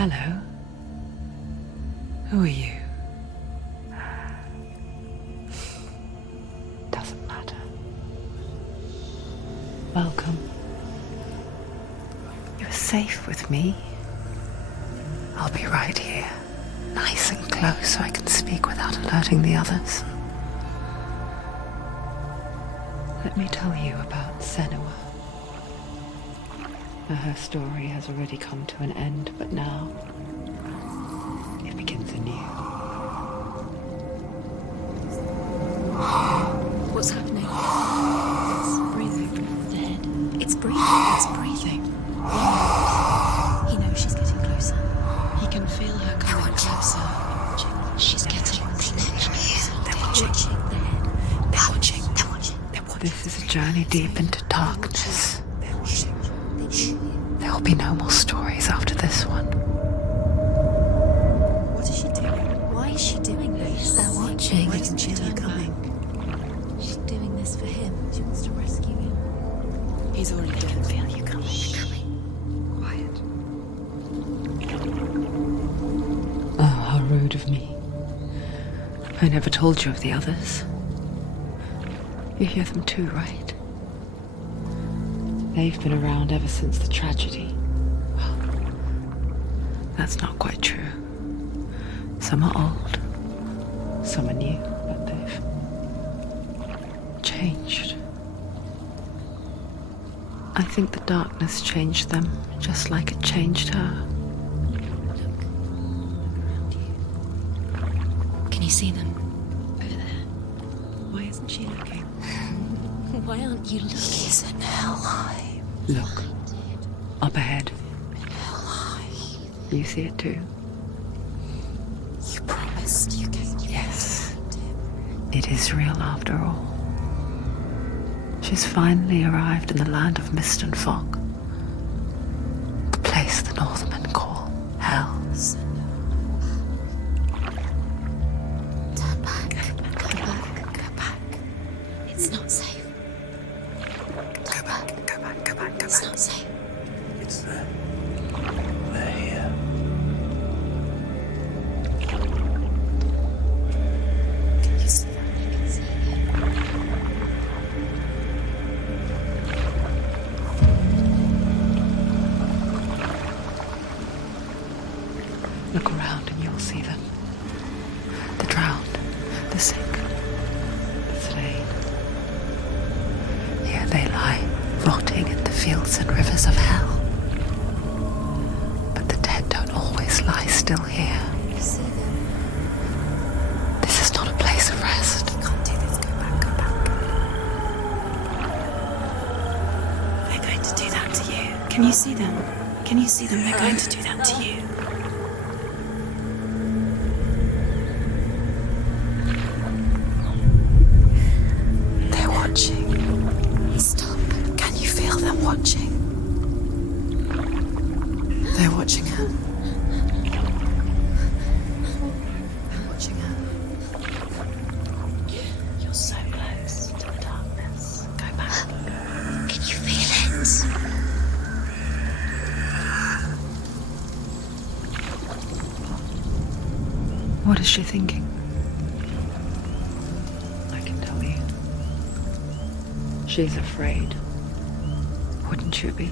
Hello. Who are you? Doesn't matter. Welcome. You're safe with me. I'll be right here, nice and close so I can speak without alerting the others. Let me tell you about Senua. Her story has already come to an end, but now it begins anew. What's happening? It's breathing. The head. It's breathing. It's breathing. He knows she's getting closer. He can feel her coming closer. She's getting closer. They're watching. The head. They're watching. They're watching. They're watching. This is a journey deep into darkness. There will be no more stories after this one. What is she doing? Why is she doing this? They're watching. Why doesn't she feel you coming? She's doing this for him. She wants to rescue him. He's already dead. I can feel you coming. Quiet. Oh, how rude of me. I never told you of the others. You hear them too, right? They've been around ever since the tragedy. Well, that's not quite true. Some are old, some are new, but they've changed. I think the darkness changed them, just like it changed her. Can you see them? Over there. Why isn't she looking? Why aren't you looking? He's in hell. Look, up ahead. You see it too? You promised you came. Yes. It is real after all. She's finally arrived in the land of mist and fog. The place the Northmen call Hell. Turn back. Go back. Go back. It's not safe. Go back. Go back. Go back. It's not safe. It's there. They're here. Can you see that? I can see it. Look around and you'll see them. The drowned, the sick, the slain. Here they lie, rotting in the fields and rivers of hell. But the dead don't always lie still here. You see them? This is not a place of rest. You can't do this. Go back. Go back. They're going to do that to you. Can you see them? Can you see them? They're going to do that to you. They're watching. Stop. Can you feel them watching? They're watching her. They're watching her. You're so close to the darkness. Go back. Can you feel it? What is she thinking? I can tell you. She's afraid. Wouldn't you be?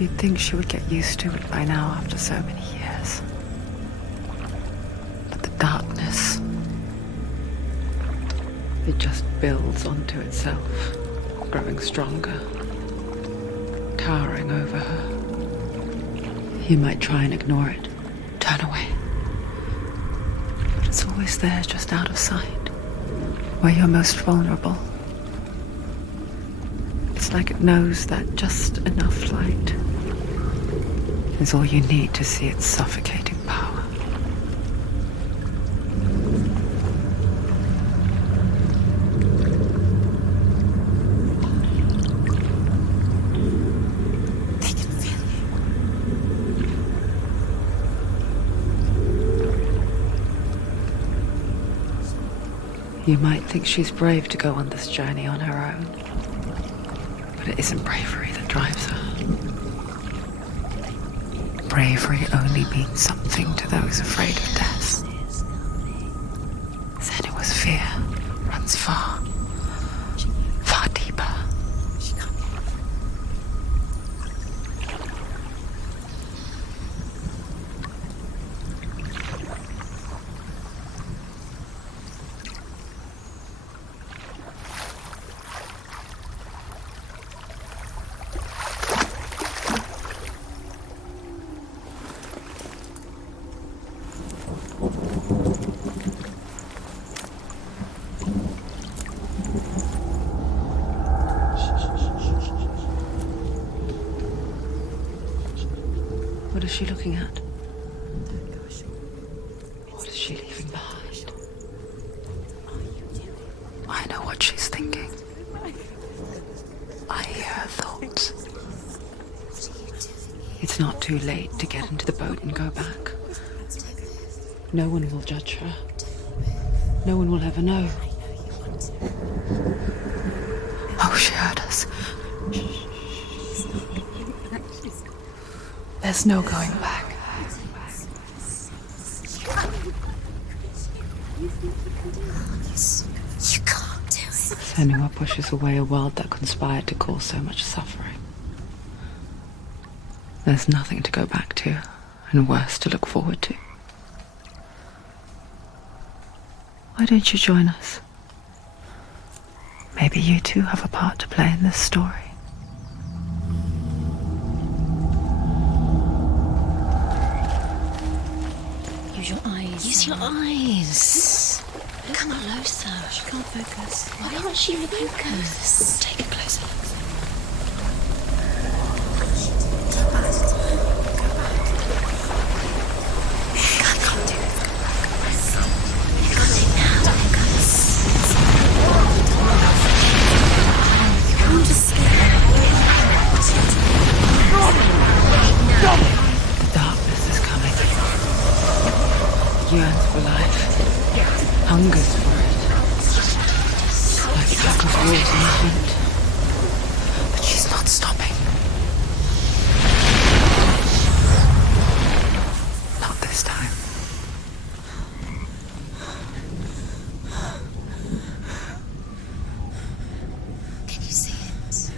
You'd think she would get used to it by now after so many years. But the darkness, it just builds onto itself, growing stronger, towering over her. You might try and ignore it, turn away. But it's always there, just out of sight, where you're most vulnerable. It's like it knows that just enough light is all you need to see its suffocating power. They can feel you. You might think she's brave to go on this journey on her own, but it isn't bravery that drives her. bravery only means something to those afraid of death. Senua's fear runs far, far deeper. What is she looking at? What is she leaving behind? I know what she's thinking. I hear her thoughts. It's not too late to get into the boat and go back. No one will judge her. No one will ever know. Oh, she heard us. There's no going back. You can't do it. Senua pushes away a world that conspired to cause so much suffering. There's nothing to go back to, and worse to look forward to. Why don't you join us? Maybe you too have a part to play in this story. Use your eyes. Use your eyes. Come closer. She can't focus. Why can't she focus? Take a closer look. Can't do it. You got it now. Come to scare. The darkness is coming. Yearns for life. Hungers for it. Like a pack of wolves in the hunt. But she's not stopping. Not this time. Can you see it?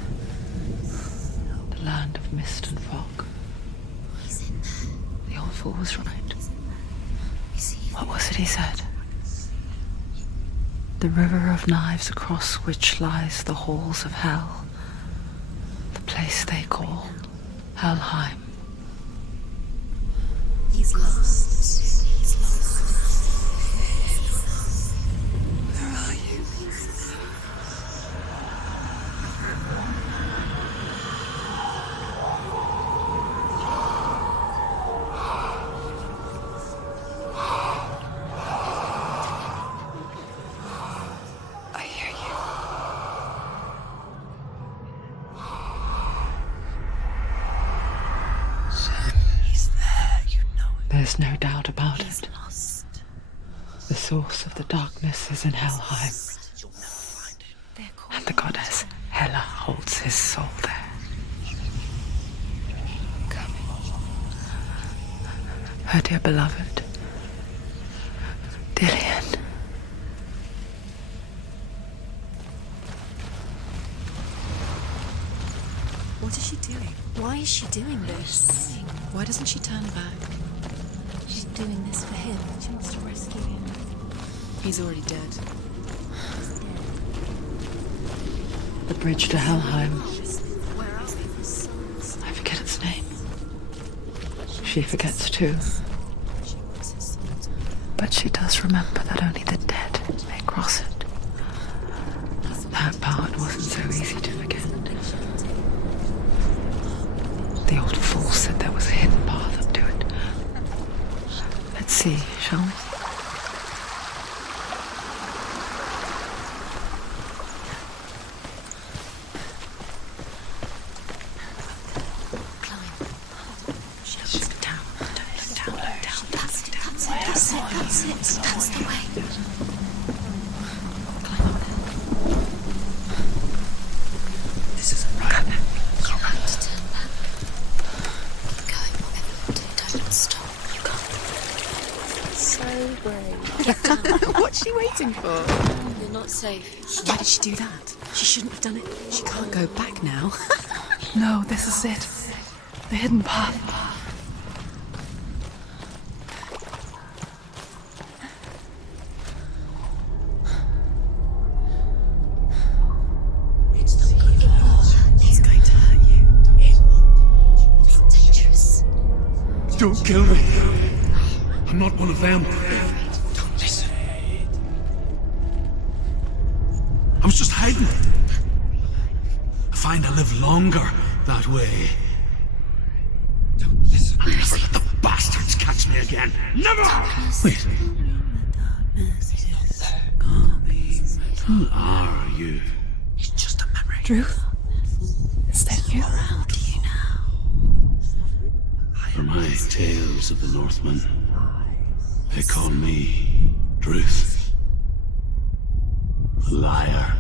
The land of mist and fog. He's in there. The old fool was right. You see him? What was it he said? The river of knives across which lies the halls of hell. The place they call Helheim. He's lost. He's lost. Where are you? I hear you. He's there, you know it. There's no doubt about He's it. lost. The source of the darkness is in Helheim, You'll never find him. They're called. and the goddess Hela holds his soul there. Her dear beloved, Dillian. What is she doing? Why is she doing this? Why doesn't she turn back? She's doing this for him. She wants to rescue him. He's already dead. The bridge to Helheim. Where are we? I forget its name. She forgets too. But she does remember that only the dead may cross it. That part wasn't so easy to forget. The old fool said there was a hidden path up to it. Let's see, shall we? That's the way. This isn't right. You have to turn back. Keep going, whatever you do. What's she waiting for? You're not safe. Why did she do that? She shouldn't have done it. She can't go back now. No, this is it. The hidden path. It's not good. It's going to hurt you. It's dangerous. Don't kill me. I'm not one of them. Don't listen. I was just hiding. I find I live longer that way. Don't listen. I'll never let the bastards catch me again. Never! Wait. Who are you? It's just a memory. Ruth? Is that you? How do you know? For my tales of the Northmen, they call me Druth. A liar.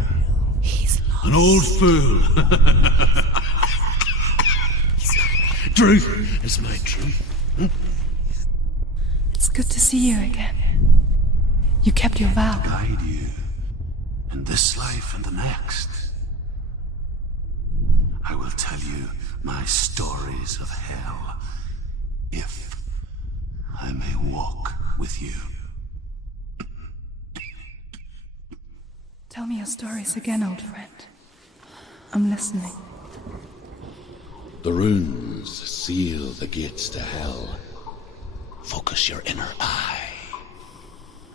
He's lost. An old fool. Truth is my truth. It's good to see you again. You kept your vow. Guide you in this life and the next. I will tell you my stories of hell, if I may walk with you. Tell me your stories again, old friend. I'm listening. The runes seal the gates to hell. Focus your inner eye,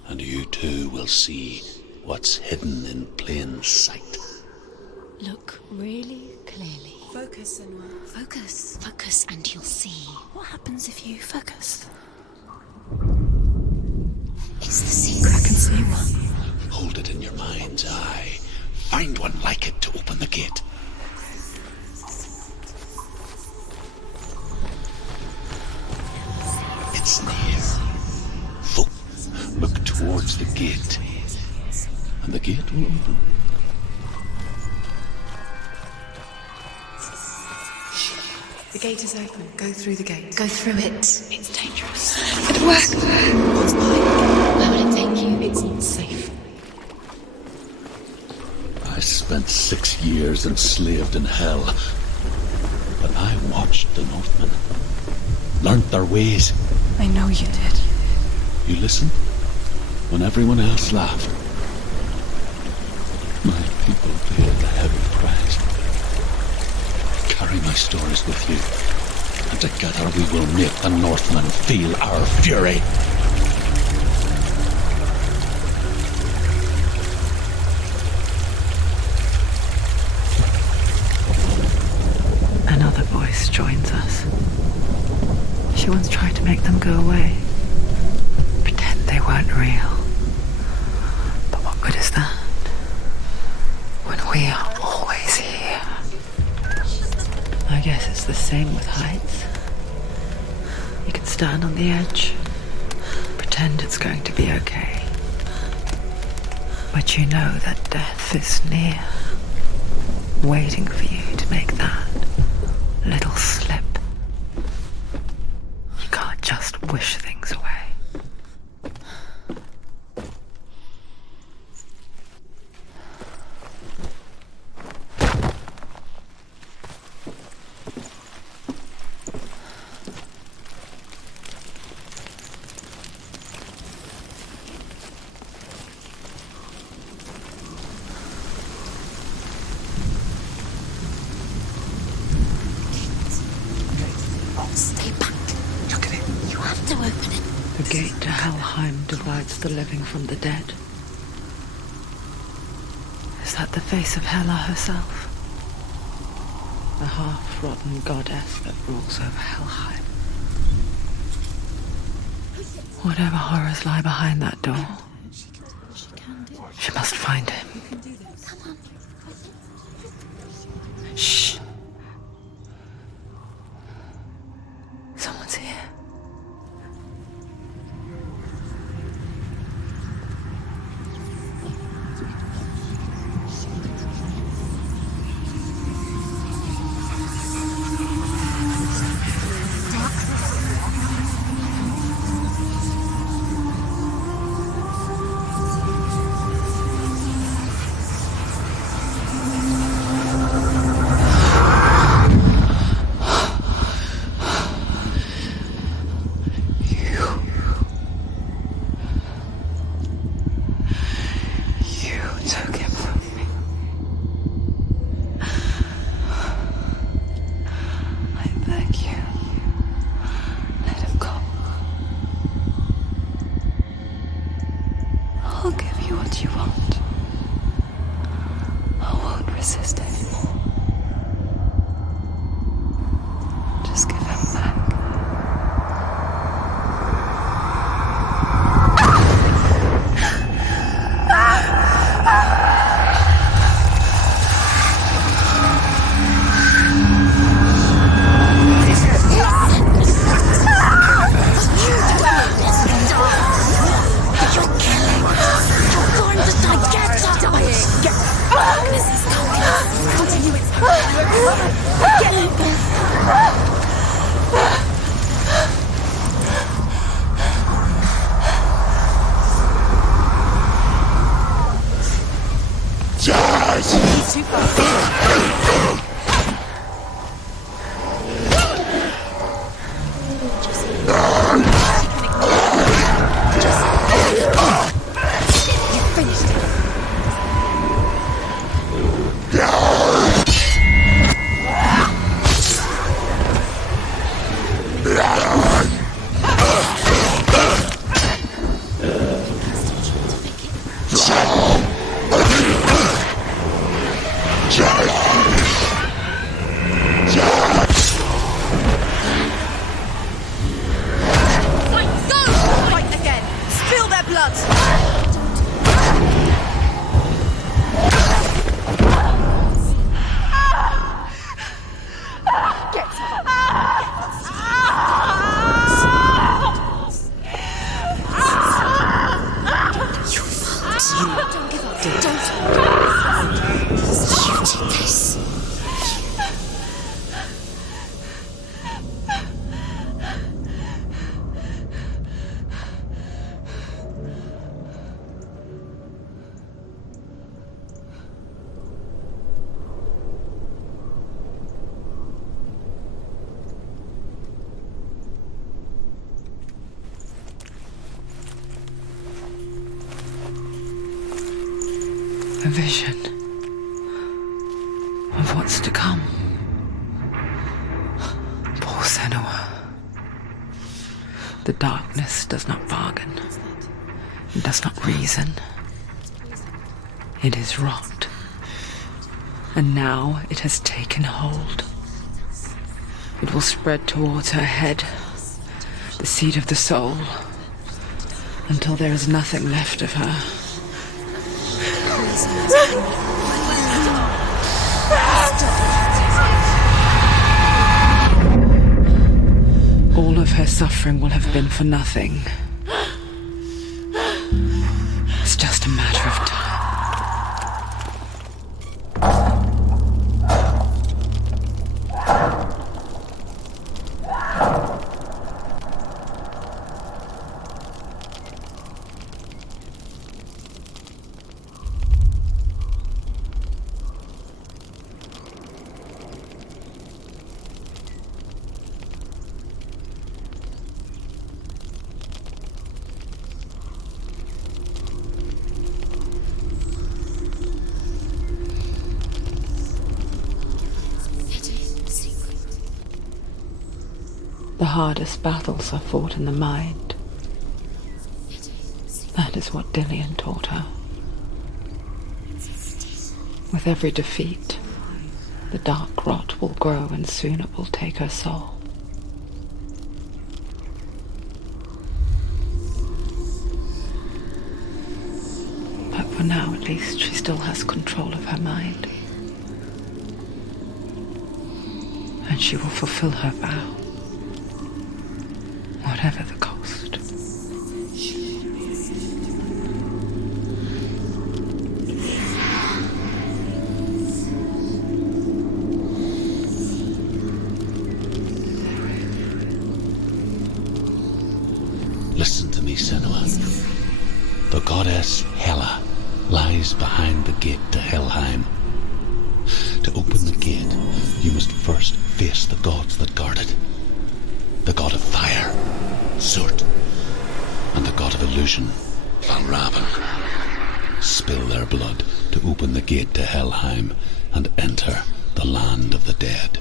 and you too will see what's hidden in plain sight. Look really clearly. Focus, Senua. Focus. Focus and you'll see. What happens if you focus? It's the secret. I can see one. Hold it in your mind's eye. Find one like it to open the gate. It's near. Look towards the gate, and the gate will open. The gate is open. Go through the gate. Go through it. It's dangerous. It worked! What's behind you? Where will it take you? It's not safe. I spent 6 years enslaved in hell, but I watched the Northmen, learnt their ways. I know you did. You listened when everyone else laughed. My people paid the heavy price. Carry my stories with you, and together we will make the Northmen feel our fury. Another voice joins us. She once tried to make them go away. Pretend they weren't real. But what good is that? When we are always here. I guess it's the same with heights. You can stand on the edge, pretend it's going to be okay. But you know that death is near, waiting for you to make that little slip. You can't just wish things away. Stay back. Look at it. You have to open it. The gate to Helheim divides the living from the dead. Is that the face of Hela herself? The half-rotten goddess that rules over Helheim. Whatever horrors lie behind that door, she must find him. Shh. Someone's here. Don't give up. Don't. You did this. A vision of what's to come. Poor Senua. The darkness does not bargain. It does not reason. It is rot. And now it has taken hold. It will spread towards her head, the seat of the soul, until there is nothing left of her. All of her suffering will have been for nothing. It's just a matter of time. The hardest battles are fought in the mind. That is what Dillian taught her. With every defeat, the dark rot will grow and soon it will take her soul. But for now, at least, she still has control of her mind. And she will fulfill her vow. Whatever the cost. Listen to me, Senua. The goddess Hela lies behind the gate to Helheim. To open the gate, you must first face the gods that guard it. The god of fire, Surt, and the god of illusion, Valravan. Spill their blood to open the gate to Helheim and enter the land of the dead.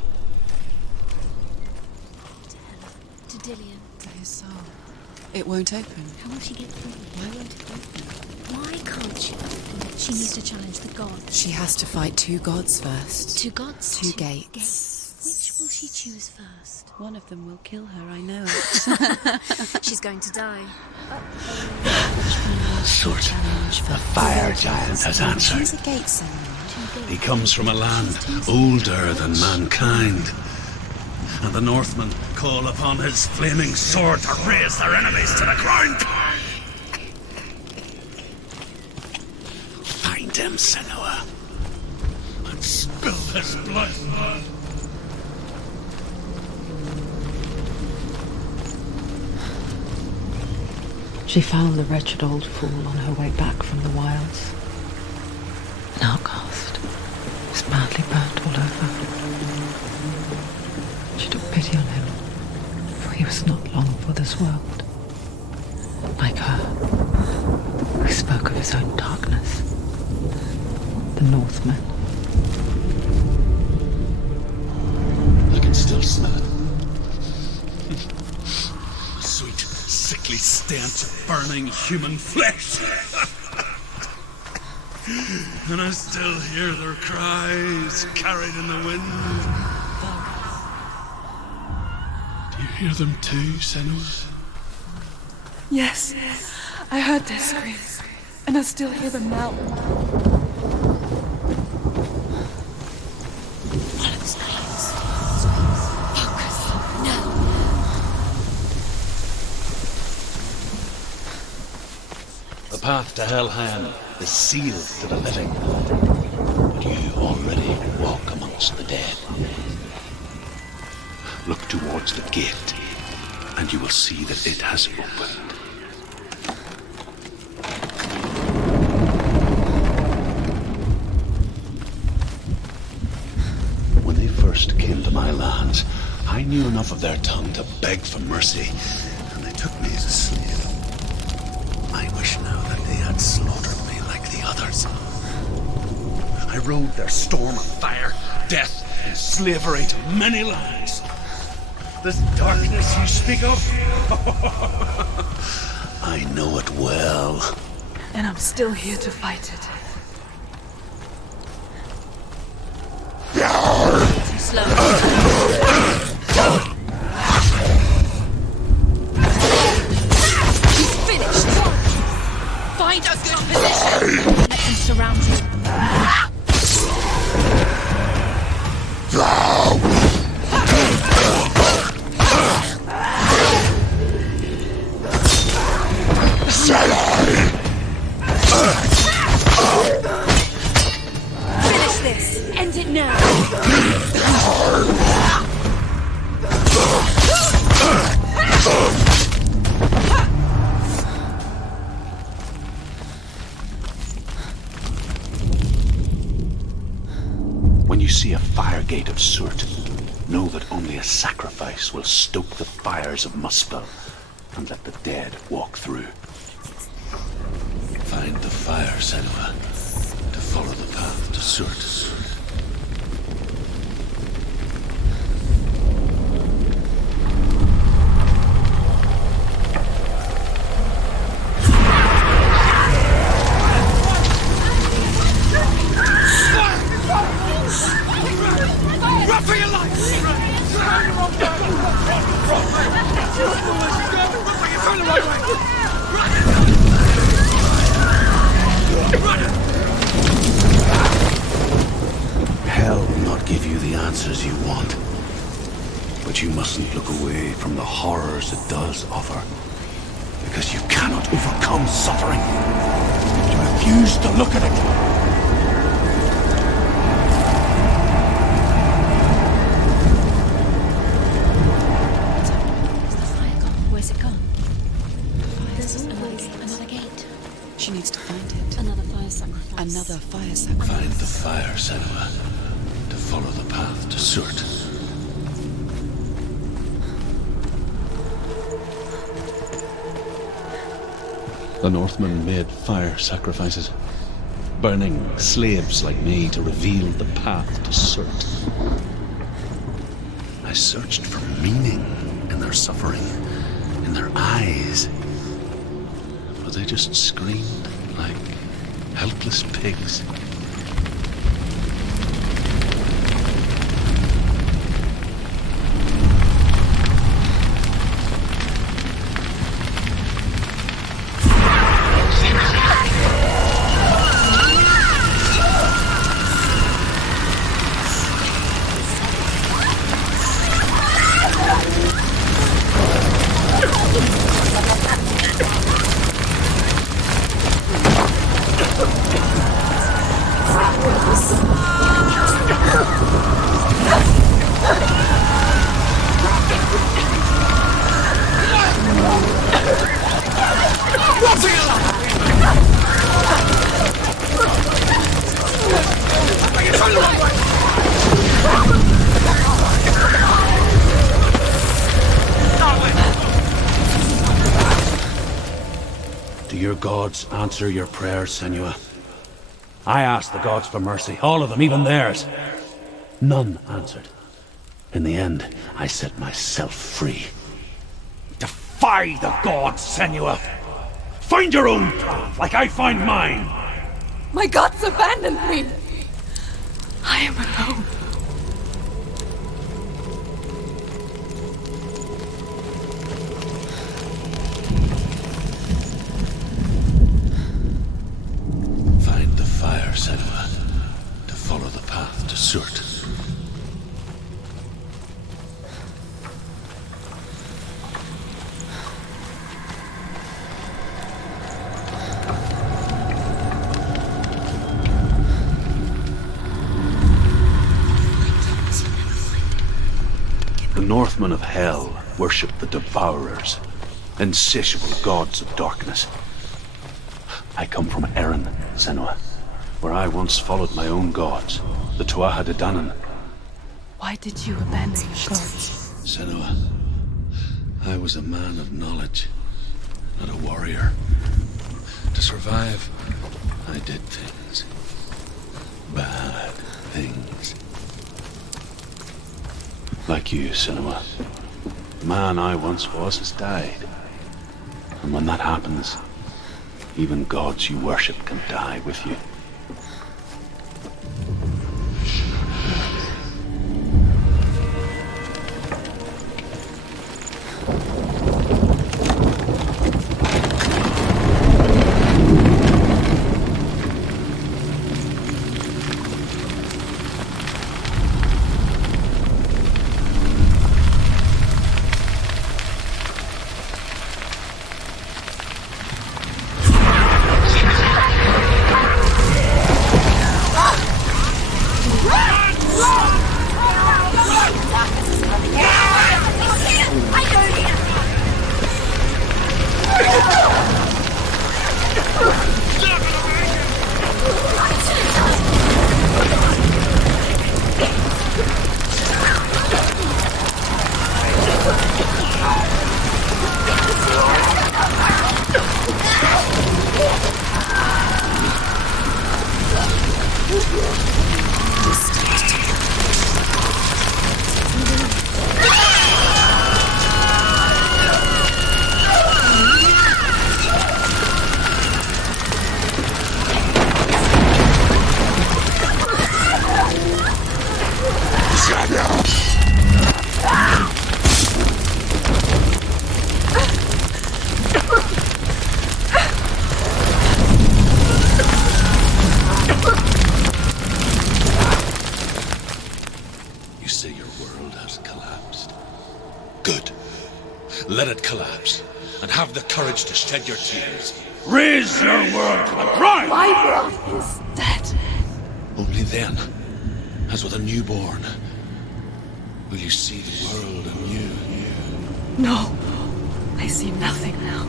To Dillian. To his soul. It won't open. How will she get through? Why won't it open? Why can't she open? She needs to challenge the gods. She has to fight two gods first. Two gods? Two gates. Which will she choose first? One of them will kill her, I know it. She's going to die. Surt, the fire giant, has answered. Choose a gate, Senua. He comes from a land older than mankind. And the Northmen call upon his flaming sword to raze their enemies to the ground. Find him, Senua, and spill his blood. She found the wretched old fool on her way back from the wilds. An outcast. He was badly burnt all over. She took pity on him, for he was not long for this world. Like her, he spoke of his own darkness. The Northmen. I can still smell it. A sweet, sickly stench of burning human flesh. And I still hear their cries carried in the wind. Do you hear them too, Senua? Yes, I heard their screams, and I still hear them now. Follow the screams. Look. path to Helheim is sealed to the living, but you already walk amongst the dead. Look towards the gate, and you will see that it has opened. When they first came to my lands, I knew enough of their tongue to beg for mercy, and they took me as a slave. I wish now that they had slaughtered me like the others. I rode their storm of fire, death, and slavery to many lands. This darkness you speak of, I know it well. And I'm still here to fight it. Too slow. He's finished. Find a good position. Let them surround you. Finish this. End it now. When you see a fire gate of Surt, know that only a sacrifice will stoke the fires of Muspel and let the dead walk through. Find the fire, Senua, to follow the path to Surt. Run for your life! Hell will not give you the answers you want. But you mustn't look away from the horrors it does offer. Because you cannot overcome suffering. You refuse to look at it. Where's it gone? There's another gate. She needs to find it. Another fire sacrifice. Another fire sacrifice. Find the fire, Senua, to follow the path to Surt. The Northmen made fire sacrifices, burning slaves like me to reveal the path to Surt. I searched for meaning in their suffering, in their eyes, but they just screamed like helpless pigs. Do your gods answer your prayers, Senua? I asked the gods for mercy, all of them, even theirs. None answered. In the end, I set myself free. Defy the gods, Senua! Find your own path, like I find mine! My gods abandoned me! I am alone. Find the fire, Senua, to follow the path to Surt. The Northmen of Hell worship the Devourers, insatiable gods of darkness. I come from Erin, Senua, where I once followed my own gods, the Tuatha De Danann. Why did you abandon your gods? Senua, I was a man of knowledge, not a warrior. To survive, I did things. Bad things. Like you, Senua. The man I once was has died. And when that happens, even gods you worship can die with you. Let it collapse, and have the courage to shed your tears. Raise your world to the cry! My world is dead. Only then, as with a newborn, will you see the world anew. No, I see nothing now.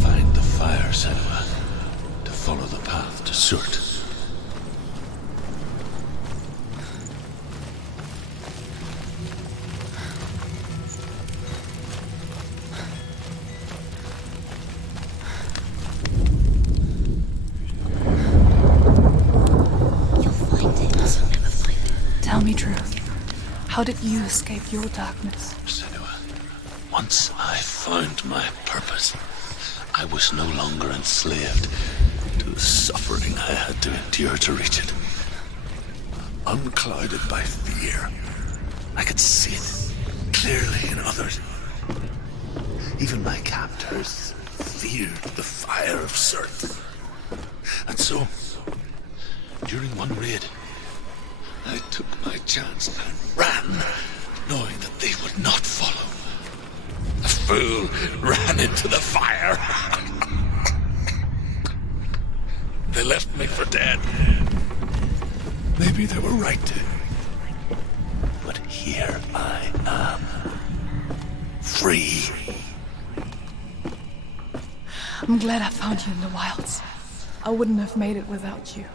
Find the fire, Senua, to follow the path to Surt. Tell me truth. How did you escape your darkness? Senua, once I found my purpose, I was no longer enslaved to the suffering I had to endure to reach it. Unclouded by fear, I could see it clearly in others. Even my captors feared the fire of Surt. And so, during one raid, I took my chance and ran, knowing that they would not follow. A fool ran into the fire. They left me for dead. Maybe they were right to. But here I am. Free. I'm glad I found you in the wilds. I wouldn't have made it without you.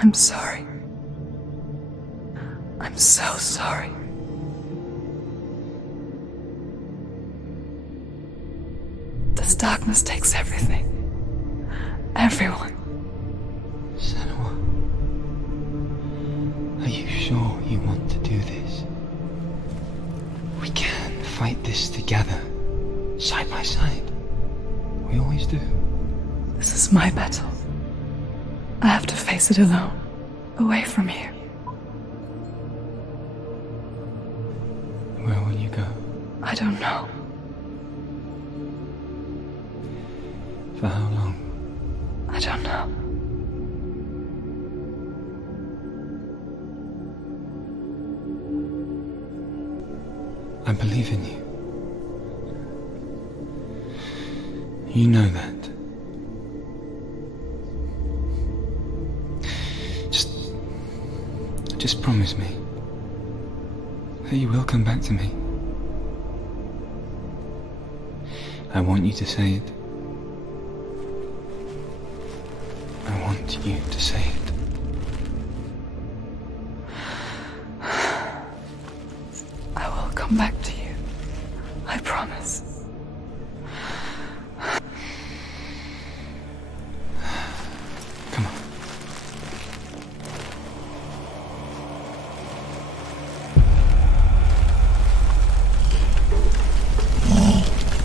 I'm sorry. I'm so sorry. This darkness takes everything. Everyone. Senua, are you sure you want to do this? We can fight this together, side by side. We always do. This is my battle. I have to face it alone, away from you. Where will you go? I don't know. For how long? I don't know. I believe in you. You know that. Just promise me that you will come back to me. I want you to say it. I want you to say it. I will come back to you. I promise. Come on.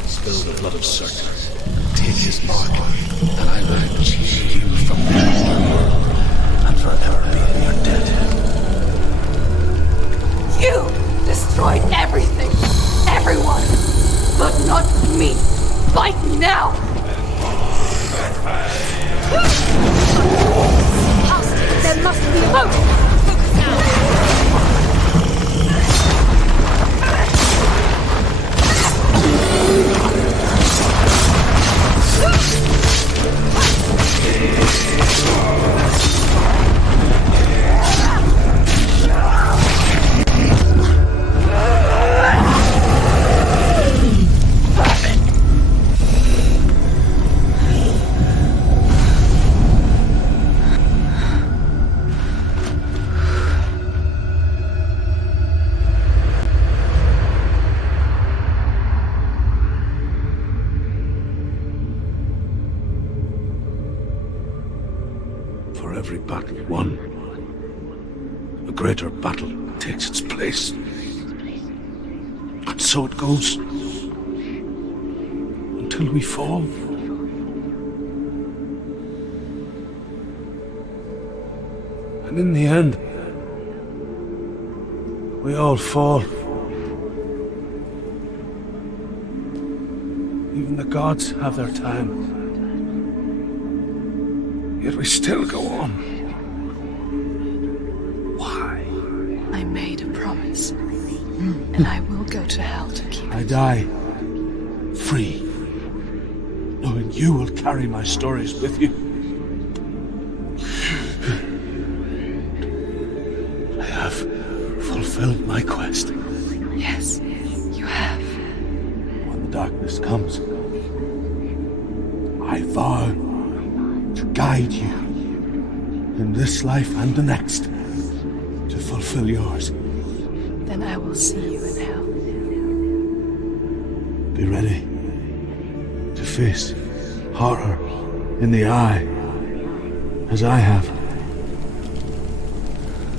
Spill the blood of serpents, take his mark, and I will release you from the underworld and forever be in your debt. You destroyed everything, everyone, but not me. Fight me now. There must be hope. For every battle won, a greater battle takes its place. And so it goes. Until we fall. And in the end, we all fall. Even the gods have their time. Yet we still go on. Why? I made a promise, and I will go to hell to keep it. I die free, knowing you will carry my stories with you. I have fulfilled my quest. Yes, you have. When the darkness comes, I vow to guide you in this life and the next to fulfill yours. Then I will see you in hell. Be ready to face horror in the eye, as I have,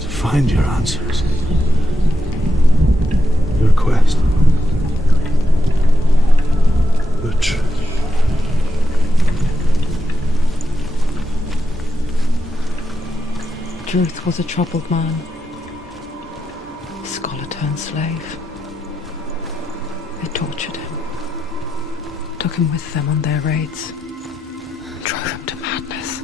to find your answers, your quest, the truth. Truth was a troubled man, scholar turned slave. They tortured him, took him with them on their raids, drove him to madness,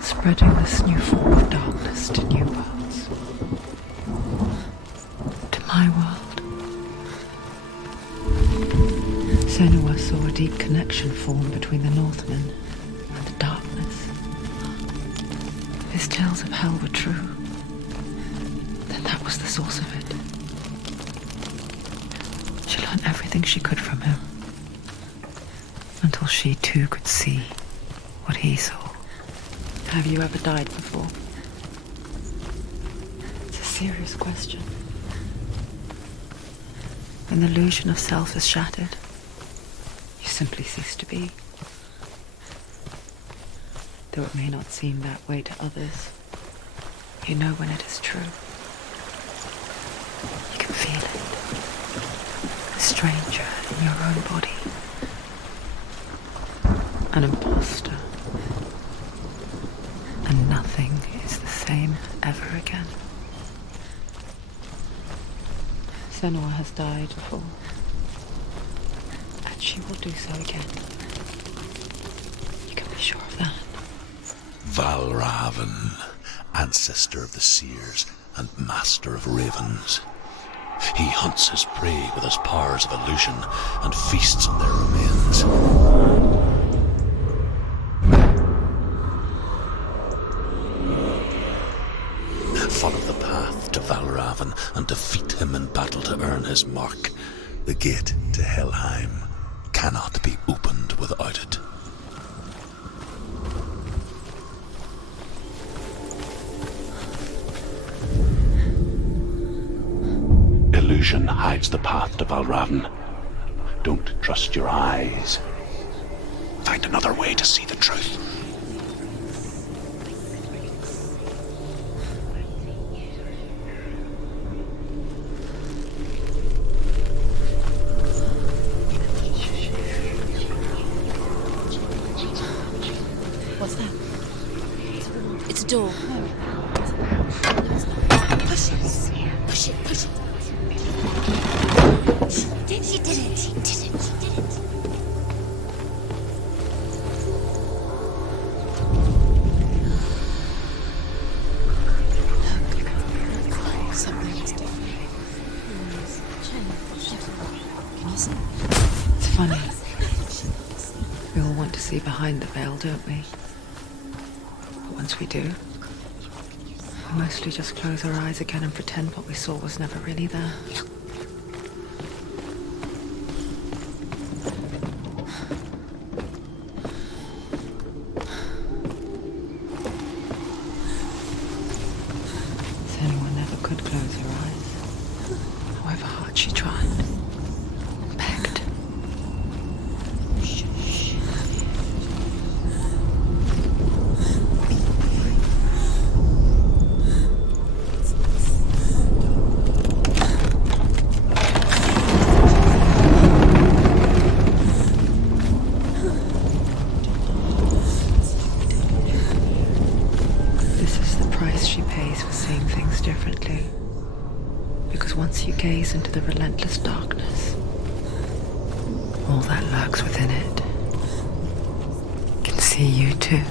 spreading this new form of darkness to new worlds, to my world. Senua saw a deep connection form between the Northmen and the darkness. His tales of hell were true. Then that was the source of it. She learned everything she could from him, until she too could see what he saw. Have you ever died before? It's a serious question. When the illusion of self is shattered, you simply cease to be. Though it may not seem that way to others, you know when it is true. You can feel it. A stranger in your own body. An imposter. And nothing is the same ever again. Senua has died before. And she will do so again. You can be sure of that. Valravn, ancestor of the seers and master of ravens. He hunts his prey with his powers of illusion and feasts on their remains. Follow the path to Valravn and defeat him in battle to earn his mark. The gate to Helheim cannot be opened without it. Illusion hides the path to Valravn. Don't trust your eyes. Find another way to see the truth. What's that? It's a door. Push it. Push it. Push it. She did it. She did it. She did it. Something's different. Can you see? It's funny. We all want to see behind the veil, don't we? But once we do, we mostly just close our eyes again and pretend what we saw was never really there. Senua never could close her eyes, however hard she tried. Begged. This is the price she pays for seeing things differently. Because once you gaze into the relentless darkness, all that lurks within it can see you too.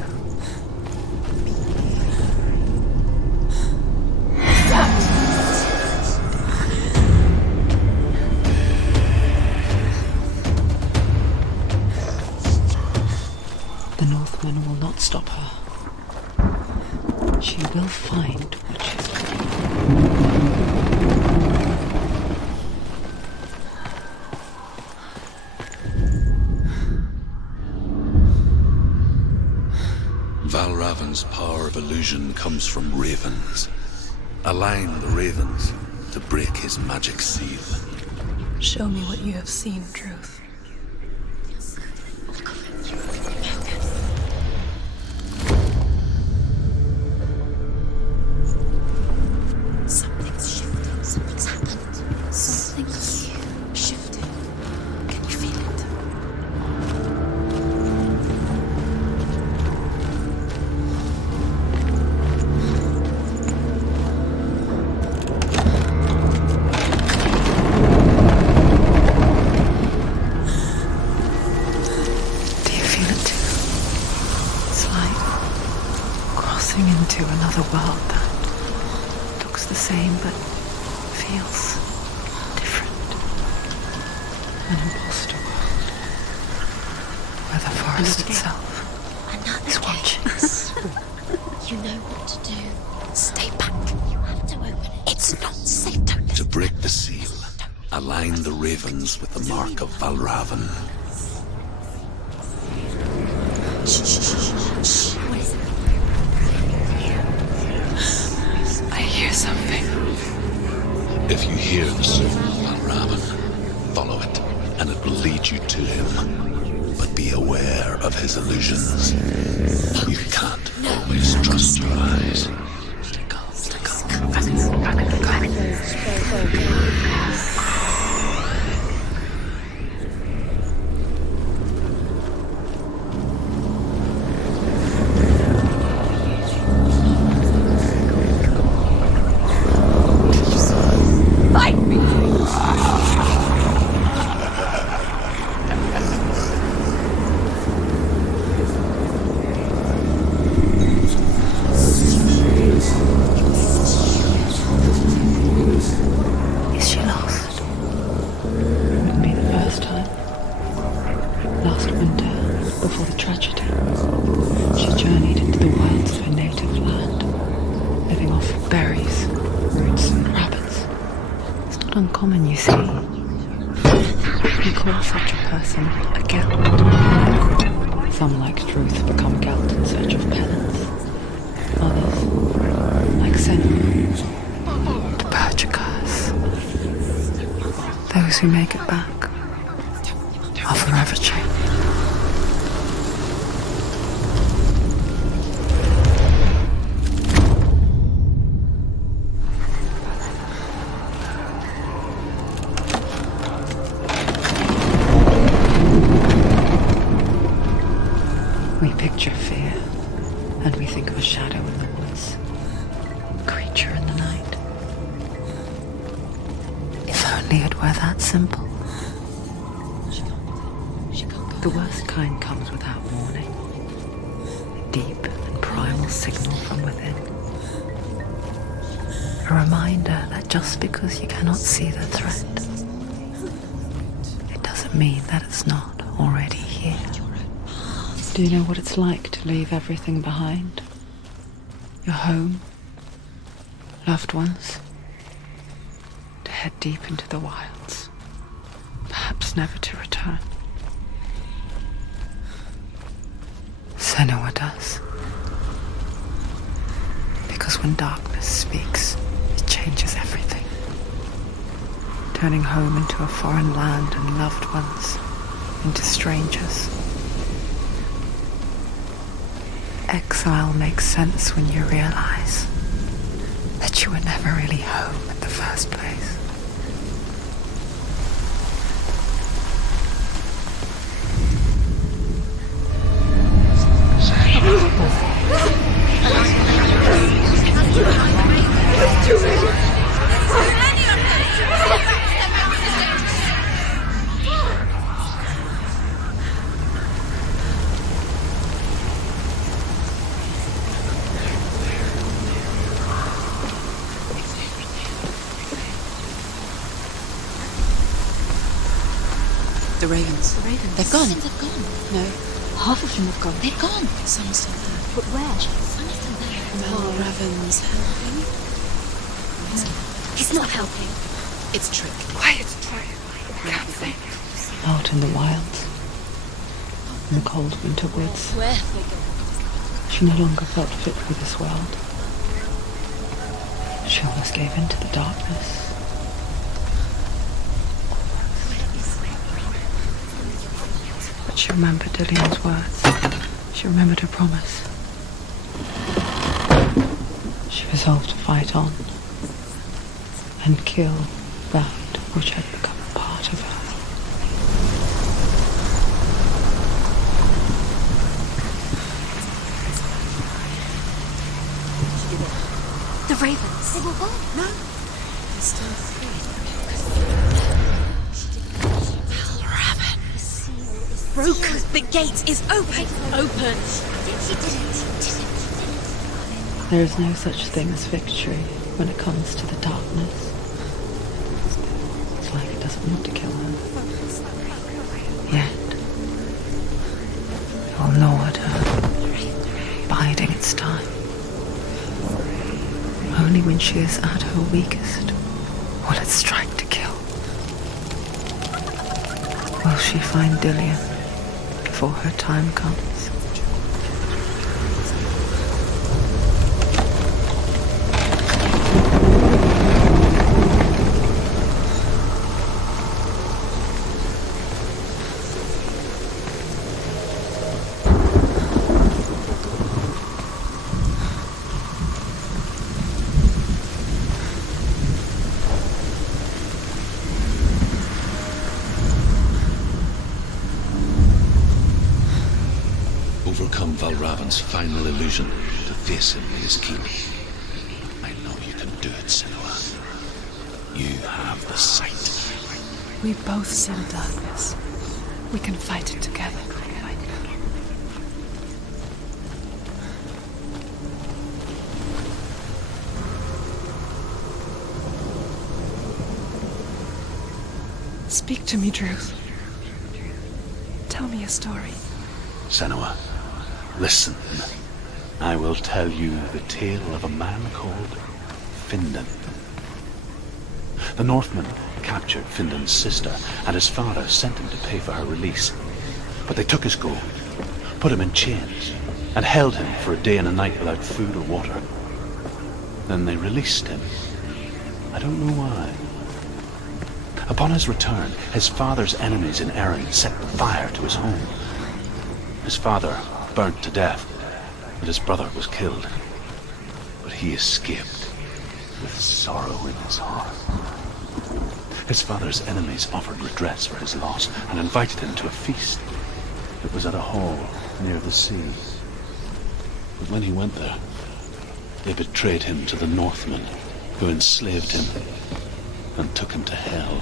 The Northman will not stop her. She will find what she's looking for. Valravn's power of illusion comes from ravens. Align the ravens to break his magic seal. Show me what you have seen, Truth. Something's shifting. Something's happened. Something's shifting. Can you feel it? Do you feel it too? It's like crossing into another world that looks the same but feels different. An imposter world where the forest itself Another is gate. watching. You know what to do. Stay back. You have to open it. It's not safe. Don't To listen. break the seal, align the ravens with the mark of Valravn. Shh, shh, shh, shh, shh. What is it? If you hear the soul of Raven, follow it, and it will lead you to him. But be aware of his illusions. You can't always trust your eyes. Is she lost? Wouldn't be the first time. Last winter, before the tragedy, she journeyed into the wilds of her native land, living off berries, roots and rabbits. It's not uncommon, you see. We call such a person a Gelt. Some, like truth, become Gelt in search of penance. Others, like Senua, the purchasers, those who make it back, are forever changed. We picture fear, and we think of a shadow in the woods, a creature in the night. If only it were that simple. The worst kind comes without warning. A deep and primal signal from within. A reminder that just because you cannot see the threat, it doesn't mean that it's not already here. Do you know what it's like to leave everything behind? Your home, loved ones, to head deep into the wilds, perhaps never to return. Senua does. Because when darkness speaks, it changes everything, turning home into a foreign land and loved ones into strangers. Exile makes sense when you realize that you were never really home in the first place. The ravens. The ravens. They've gone. They've gone. No, Half of them have gone. they've gone. Some are still there. But where? Some of them there. Mel Raven's helping. He's not helping. It's Trick. Quiet. Can't say. Out in the wilds, in the cold winter woods, Where have they gone? she no longer felt fit for this world. She almost gave in to the darkness. But she remembered Dillian's words. She remembered her promise. She resolved to fight on and kill that which had become a part of her. The ravens. They were gone. No. There's still three. Raven. The seal is Broken. The gate is open. Open. She didn't. There is no such thing as victory when it comes to the darkness. It's like it doesn't want to kill her. Yet, it will gnaw at her, biding its time. Only when she is at her weakest will it strike to kill. Will she find Dillian before her time comes? become Valravan's final illusion to face him in his keep. I know you can do it, Senua. You have the sight. We both see the darkness. We can fight it together. Speak to me, Druth. Tell me a story. Senua, listen. I will tell you the tale of a man called Findan. The Northmen captured Findan's sister, and his father sent him to pay for her release. But they took his gold, put him in chains, and held him for a day and a night without food or water. Then they released him. I don't know why. Upon his return, his father's enemies in Erin set fire to his home. His father burnt to death, and his brother was killed. But he escaped with sorrow in his heart. His father's enemies offered redress for his loss and invited him to a feast. It was at a hall near the sea. But when he went there, they betrayed him to the Northmen, who enslaved him and took him to hell.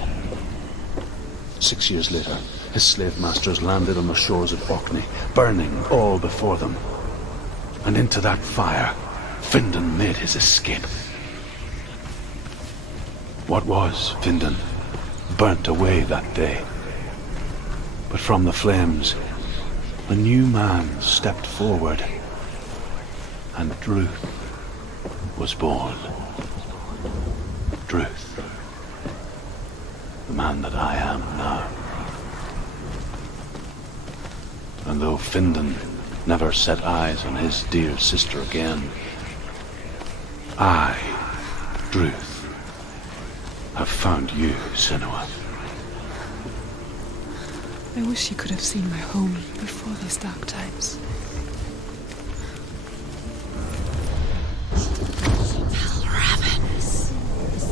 6 years later, his slave masters landed on the shores of Orkney, burning all before them. And into that fire, Findan made his escape. What was Findan burnt away that day. But from the flames, a new man stepped forward, and Druth was born. Druth, the man that I am now. And though Findan never set eyes on his dear sister again, I, Druth, have found you, Senua. I wish you could have seen my home before these dark times. Ravens.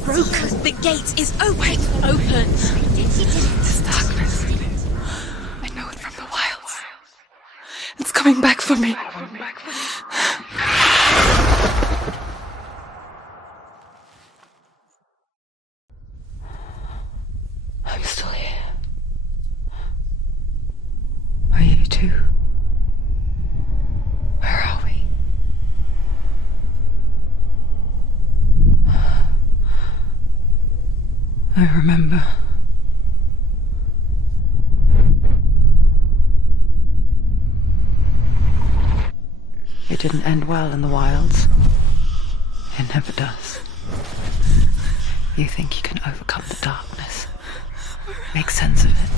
Broken. The gate is open. Open. This darkness. I know it from the wilds. It's coming back for me. I'm still here. Are you too? Where are we? I remember. It didn't end well in the wilds. It never does. You think you can overcome the darkness, make sense of it,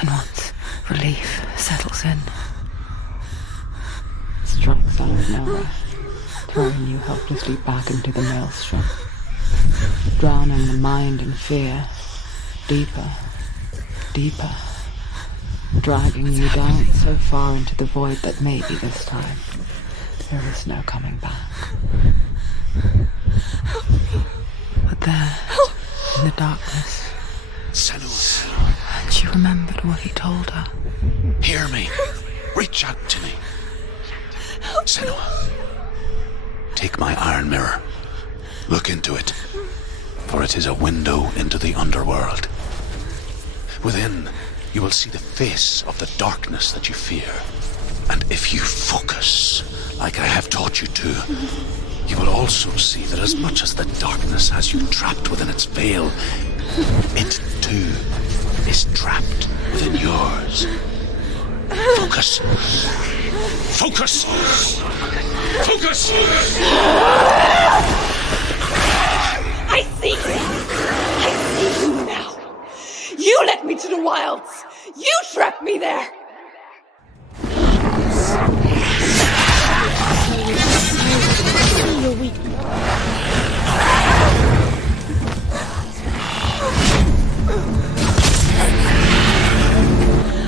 and once relief settles in, it strikes out of nowhere, throwing you helplessly back into the maelstrom, drowning the mind in fear, deeper, deeper, dragging you down so far into the void that maybe this time there is no coming back. But there, in the darkness, Senua, and she remembered what he told her. hear me. Reach out to me. Senua, take my iron mirror. Look into it, for it is a window into the underworld. Within, you will see the face of the darkness that you fear. And if you focus, like I have taught you to, you will also see that as much as the darkness has you trapped within its veil, it too is trapped within yours. Focus. Focus! Focus! I see you! I see you now! You led me to the wilds! You trapped me there! You're weak.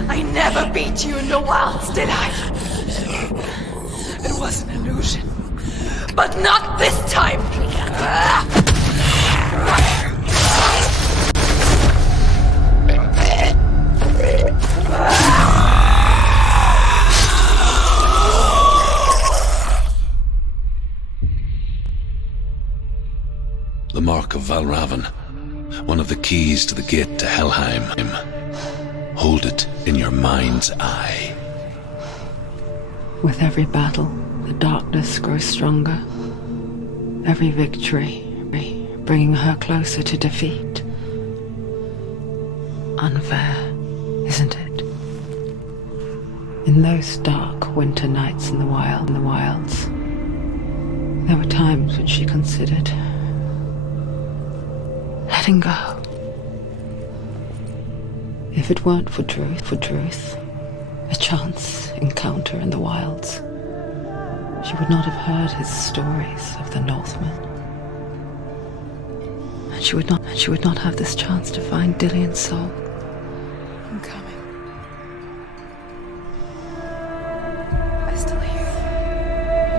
I never beat you in the wilds, did I? It was an illusion. But not this time! Valravan, one of the keys to the gate to Helheim. Hold it in your mind's eye. With every battle, the darkness grows stronger. Every victory, bringing her closer to defeat. Unfair, isn't it? In those dark winter nights in the wilds, there were times when she considered letting go. If it weren't for truth, a chance encounter in the wilds, she would not have heard his stories of the Northmen. And she would not have this chance to find Dillion's soul. I'm coming. I still hear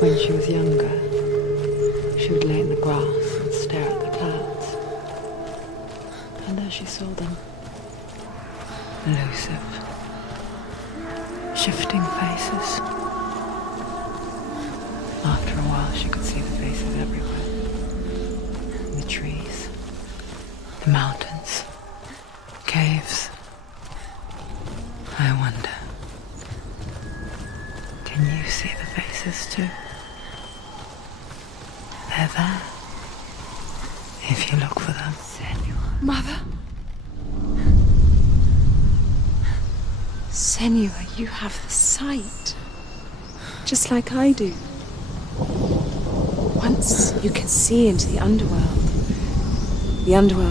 When she was younger, she would lay in the grass and stare at the clouds. And there she saw them. Elusive, shifting faces. After a while, she could see the faces everywhere. The trees, the mountains, caves. I wonder, can you see the faces too? They're there, if you look for them. Mother? Senua, you have the sight. Just like I do. Once you can see into the underworld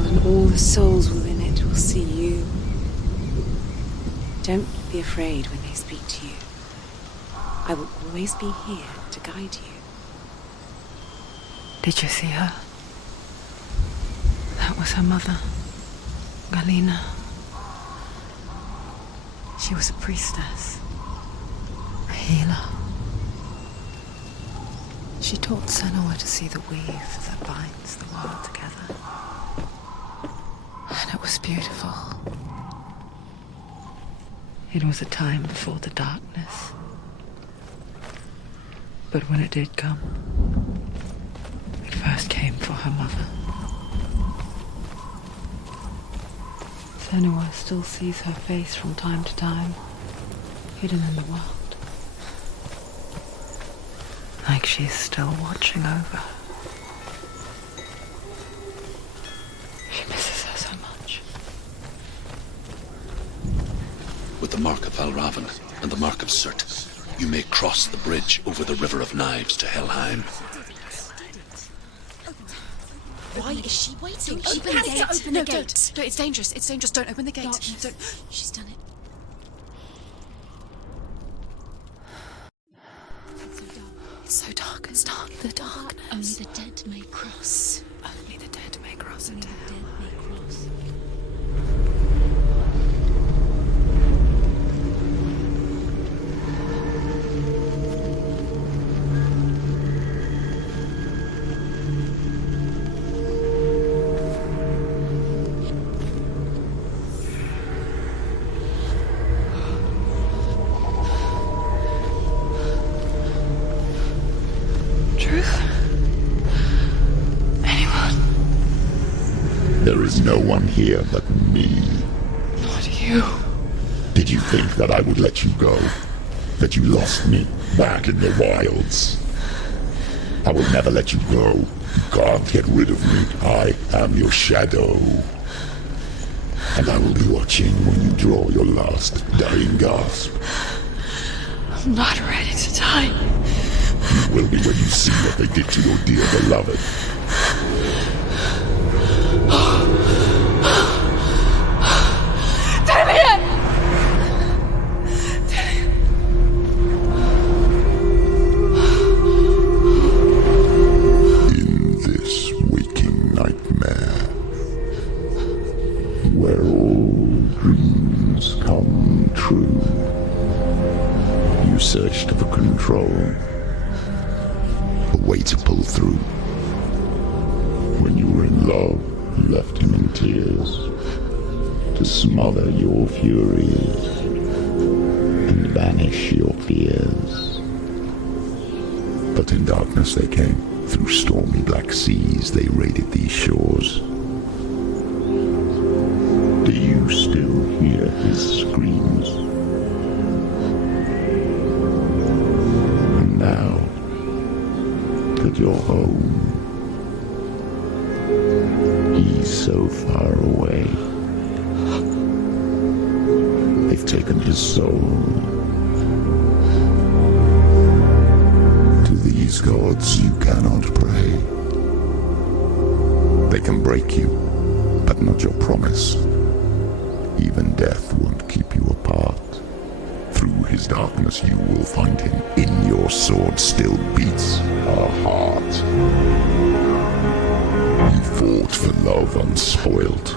and all the souls within it will see you. Don't be afraid when they speak to you. I will always be here to guide you. Did you see her? That was her mother, Galina. She was a priestess, a healer. She taught Senua to see the weave that binds the world together. And it was beautiful. It was a time before the darkness. But when it did come, it first came for her mother. Senua still sees her face from time to time, hidden in the world. Like she's still watching over her. She misses her so much. With the mark of Valravan and the mark of Surt, you may cross the bridge over the River of Knives to Helheim. Why is she waiting? Don't Open the panic gate. to open the gate. Don't. It's dangerous. It's dangerous. Don't open the gate. Don't. She's done it. It's so dark. It's dark. The darkness. Only the dead may cross. Only the dead may cross Only into the hell. dead may cross. There is no one here but me. Not you. Did you think that I would let you go? That you lost me back in the wilds? I will never let you go. You can't get rid of me. I am your shadow. And I will be watching when you draw your last dying gasp. I'm not ready to die. You will be when you see what they did to your dear beloved. In this waking nightmare, where all dreams come true, you searched for control, a way to pull through. When you were in love, you left him in tears. tears, to smother your furies and banish your fears. But in darkness they came, through stormy black seas they raided these shores. Do you still hear his screams? And now that you're home, he's so far away. They've taken his soul. To these gods you cannot pray. They can break you, but not your promise. Even death won't keep you apart. Through his darkness you will find him. In your sword still beats a heart. You fought for love unspoilt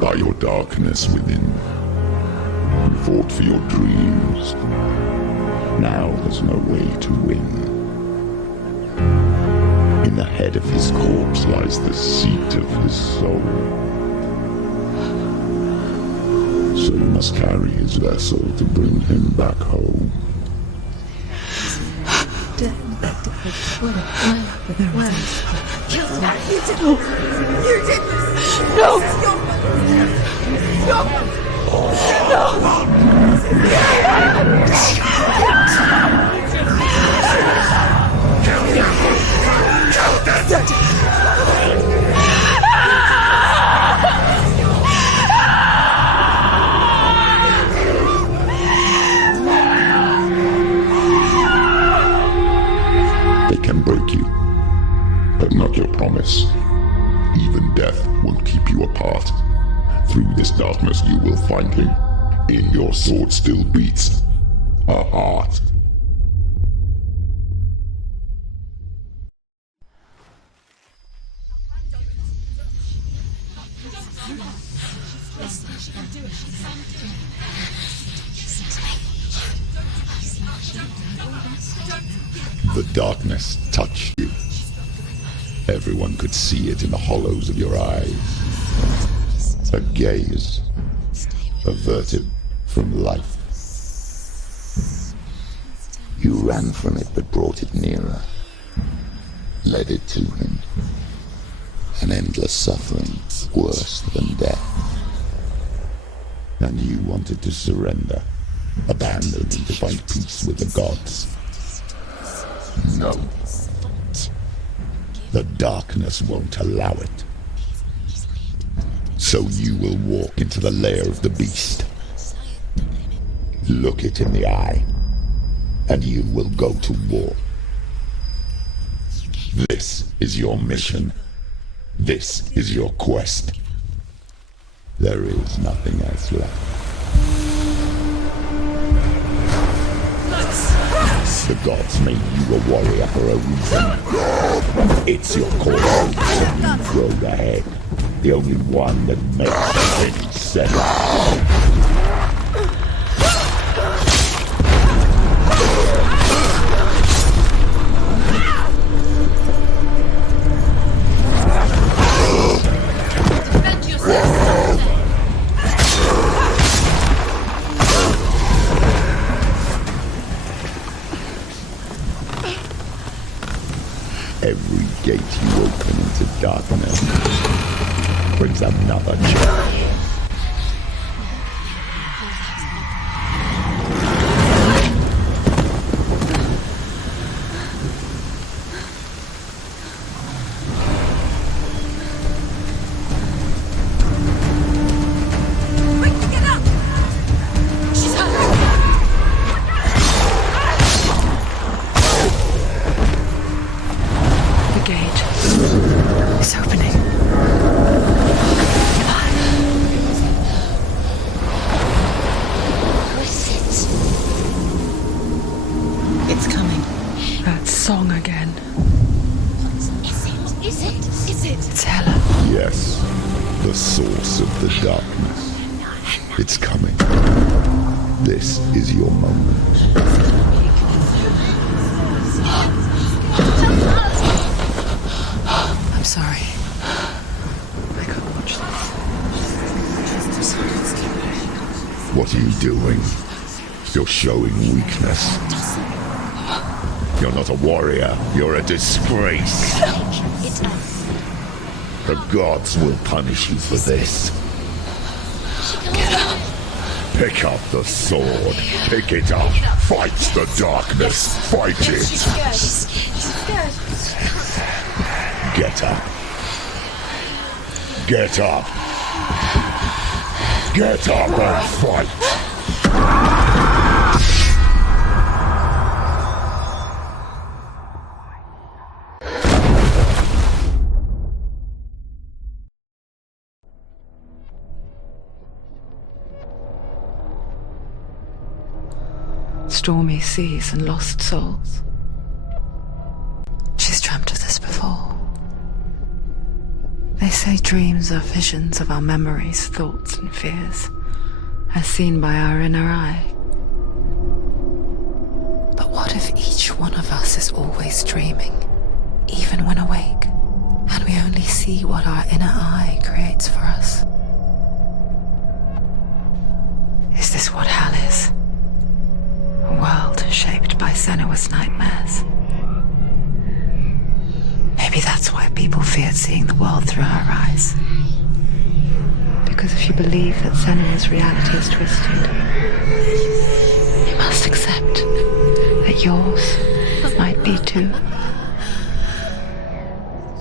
by your darkness within. You fought for your dreams. Now there's no way to win. In the head of his corpse lies the seat of his soul. So you must carry his vessel to bring him back home. They can break you, but not your promise. Even death won't keep you apart. Through this darkness you will find him. In your sword still beats a heart. The darkness touched you. Everyone could see it in the hollows of your eyes. A gaze averted from life. You ran from it but brought it nearer, led it to him. An endless suffering worse than death. And you wanted to surrender, abandon and to find peace with the gods. No. The darkness won't allow it. So you will walk into the lair of the beast. Look it in the eye, and you will go to war. This is your mission. This is your quest. There is nothing else left. The gods made you a warrior for a reason. It's your calling, so you rode ahead. The only one that makes any sense. Every gate you open into darkness brings another change. It's coming. This is your moment. I'm sorry. What are you doing? You're showing weakness. You're not a warrior. You're a disgrace. The gods will punish you for this. Get up. Pick up the sword. Pick it up. Fight the darkness. Fight it. Get up. Get up. Get up and fight. Stormy seas and lost souls. She's dreamt of this before. They say dreams are visions of our memories, thoughts and fears, as seen by our inner eye. But what if each one of us is always dreaming, even when awake, and we only see what our inner eye creates for us? Is this what hell is? A world shaped by Senua's nightmares. Maybe that's why people feared seeing the world through her eyes. Because if you believe that Senua's reality is twisted, you must accept that yours might be too.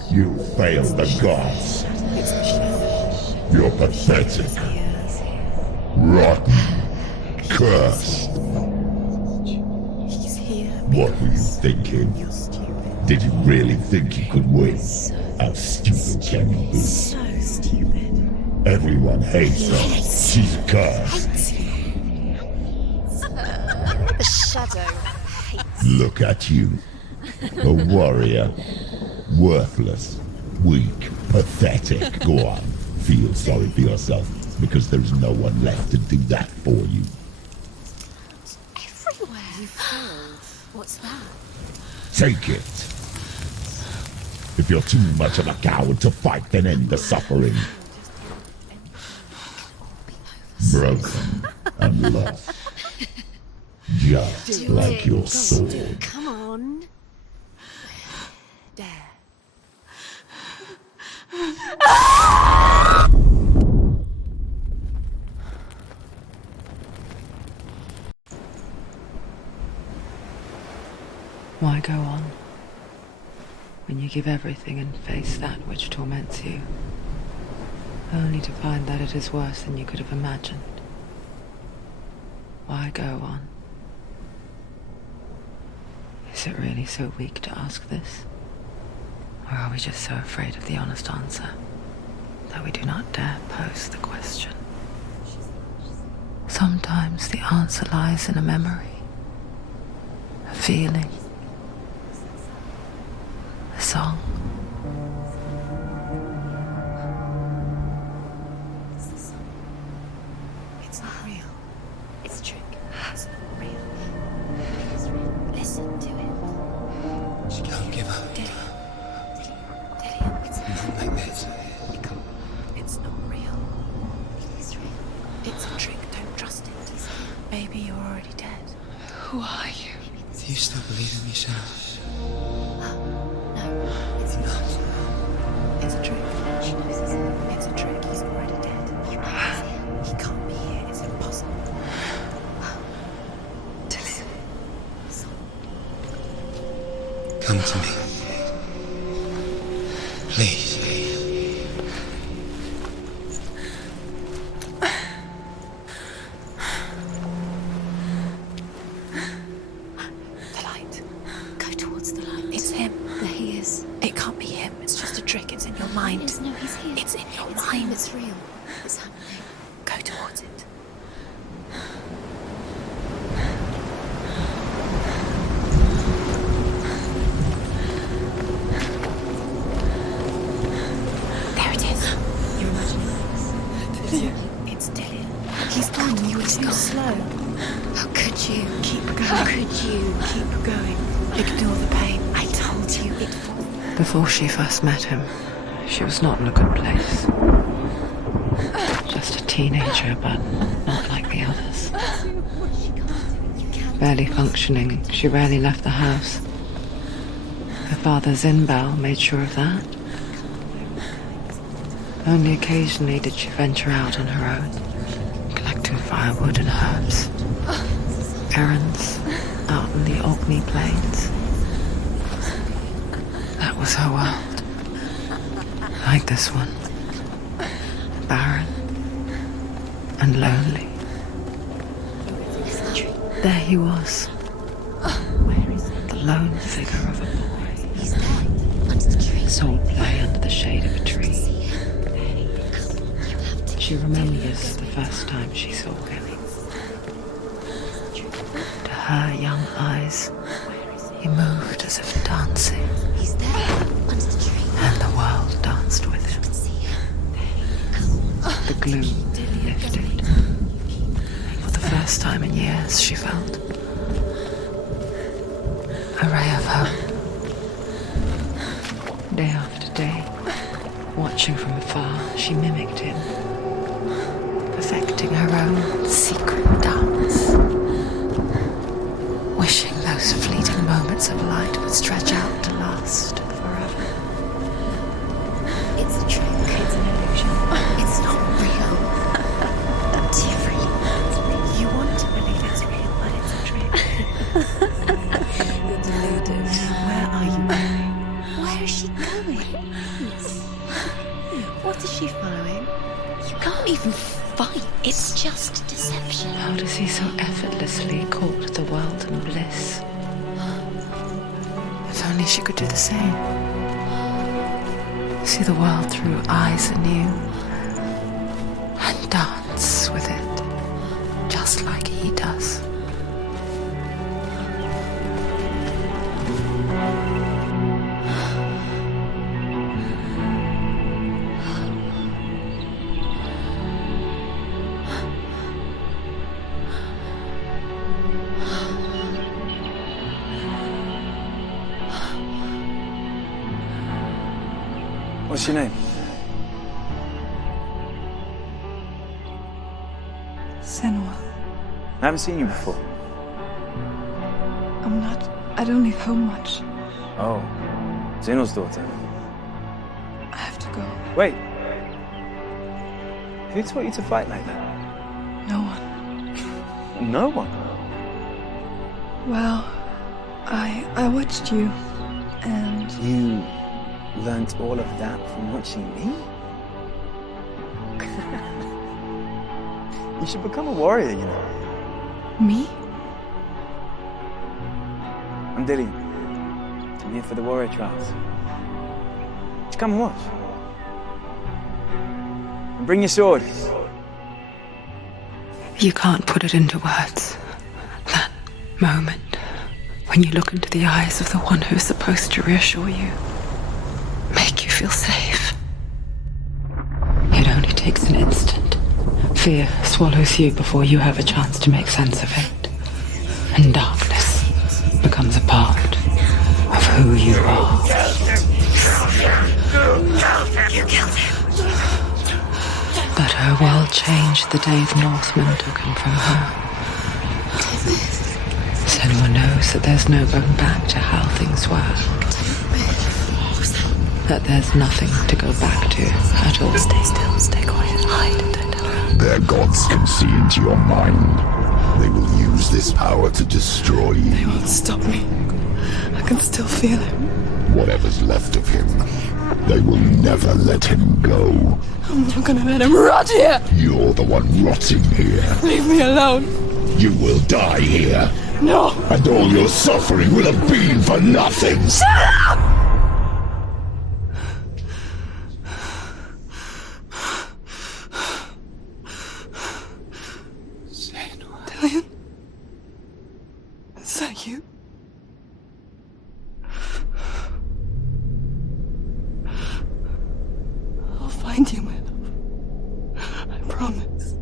You failed the gods. You're pathetic. Rotten. Cursed. What were you thinking? Did you really think you could win? How stupid can you be? So stupid. Everyone hates her. She's cursed. The shadow hates. Look at you. A warrior. Worthless. Weak. Pathetic. Go on. Feel sorry for yourself, because there is no one left to do that for you. Everywhere. You failed. What's that? Take it. If you're too much of a coward to fight, then end the suffering. Broken and lost. Just like your sword. Come on. There. Why go on when you give everything and face that which torments you, only to find that it is worse than you could have imagined? Why go on? Is it really so weak to ask this? Or are we just so afraid of the honest answer that we do not dare pose the question? Sometimes the answer lies in a memory, a feeling, a song. It's not real. It's a trick. It's not real. It is real. Listen to it. Don't give up. It's Not like this. It's not real. It is real. It's a trick. Don't trust it. Maybe you're already dead. Who are you? Do you still believe in me, Senua? No, it's not. It's a trick. She knows it's a trick. He's already dead. You know he's here. He can't be here. It's impossible. Come to me. Please. The light. Go towards the light. It's him. There he is. It can't be him. It's just a trick. It's in your mind. No, he's here. It's in your mind. It's real. It's happening. Go towards it. There it is. You're imagining this. It's Dylan. He's gone. You were too slow. How could you? Keep going. How could you? Keep going. Ignore the pain. I told you it was. Before she first met him, she was not in a good place. Just a teenager, but not like the others. Barely functioning, she rarely left the house. Her father Zinbao made sure of that. Only occasionally did she venture out on her own, collecting firewood and herbs. Errands out in the Orkney Plains. That was her world. Like this one. Barren and lonely. There he was. The lone figure of a boy. Saw play under the shade of a tree. She remembers the first time she saw him. To her young eyes, he moved as if dancing. And the world danced with him. The gloom lifted. For the first time in years, she felt a ray of hope. Day after day, watching from afar, she mimicked him, perfecting her own secret dance, wishing those fleeting moments of light would stretch out to last forever. It's a trick. It's an illusion. It's not real. Do you really? You want to believe it's real, but it's a trick. You're deluded. Where are you going? Where is she going? What is she following? You can't even fight. It's just deception. How does he so effortlessly court the world and bliss? If only she could do the same. See the world through eyes anew and dance with it, just like he does. What's your name? Senua. I haven't seen you before. I don't leave home much. Oh, Zeno's daughter. I have to go. Wait. Who taught you to fight like that? No one. No one? Well, I watched you, and... You learnt all of that from watching me? You should become a warrior, you know. Me? I'm Dillian. I'm here for the warrior trials. Just come and watch. And bring your sword. You can't put it into words. That moment when you look into the eyes of the one who is supposed to reassure you, make you feel safe. It only takes an instant. Fear swallows you before you have a chance to make sense of it. And darkness becomes a part of who you are. You killed him. But her world changed the day the Northmen took him from her. Senua knows that there's no going back to how things were. That there's nothing to go back to at all. Stay still, stay quiet, hide, don't tell her. Their gods can see into your mind. They will use this power to destroy you. They won't stop me. I can still feel him. Whatever's left of him, they will never let him go. I'm not gonna let him rot here. You're the one rotting here. Leave me alone. You will die here. No. And all your suffering will have been for nothing. Shut up! Dillian? Is that you? I'll find you, my love. I promise.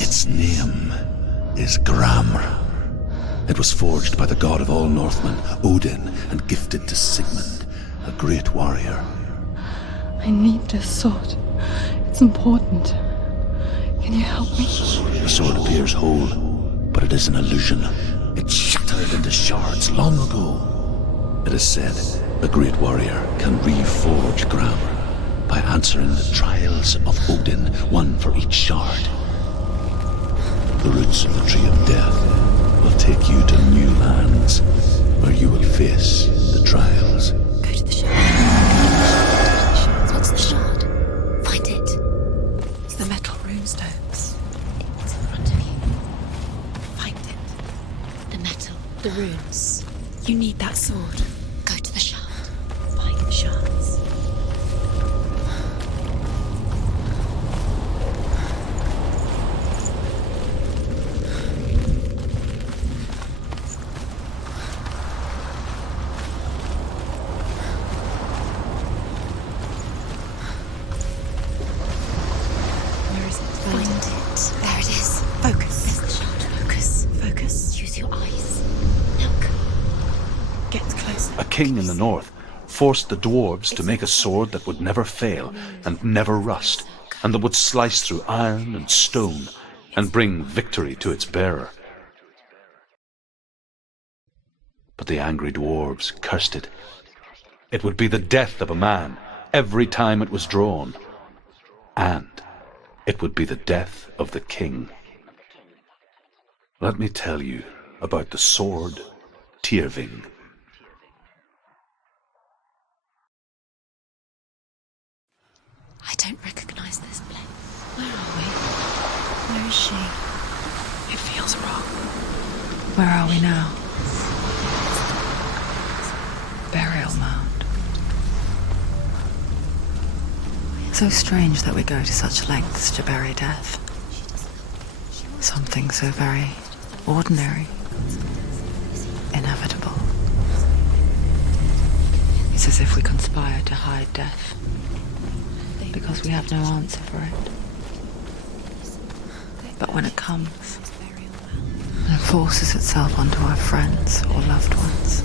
Its name is Gramr. It was forged by the god of all Northmen, Odin, and gifted to Sigmund, a great warrior. I need this sword. It's important. Can you help me? The sword appears whole, but it is an illusion. It shattered into shards long ago. It is said a great warrior can reforge Gramr by answering the trials of Odin, one for each shard. The roots of the Tree of Death will take you to new lands, where you will face the trials. Go to the shard. What's the shard? Find it. It's the metal runestones. It's in front of you. Find it. The metal, the runes. You need that sword. Go to the shard. Find the shards. A king in the north forced the dwarves to make a sword that would never fail and never rust, and that would slice through iron and stone and bring victory to its bearer. But the angry dwarves cursed it. It would be the death of a man every time it was drawn, and it would be the death of the king. Let me tell you about the sword Tyrving. I don't recognize this place. Where are we? Where is she? It feels wrong. Where are we now? Burial mound. So strange that we go to such lengths to bury death. Something so very ordinary, inevitable. It's as if we conspire to hide death, because we have no answer for it. But when it comes, and it forces itself onto our friends or loved ones,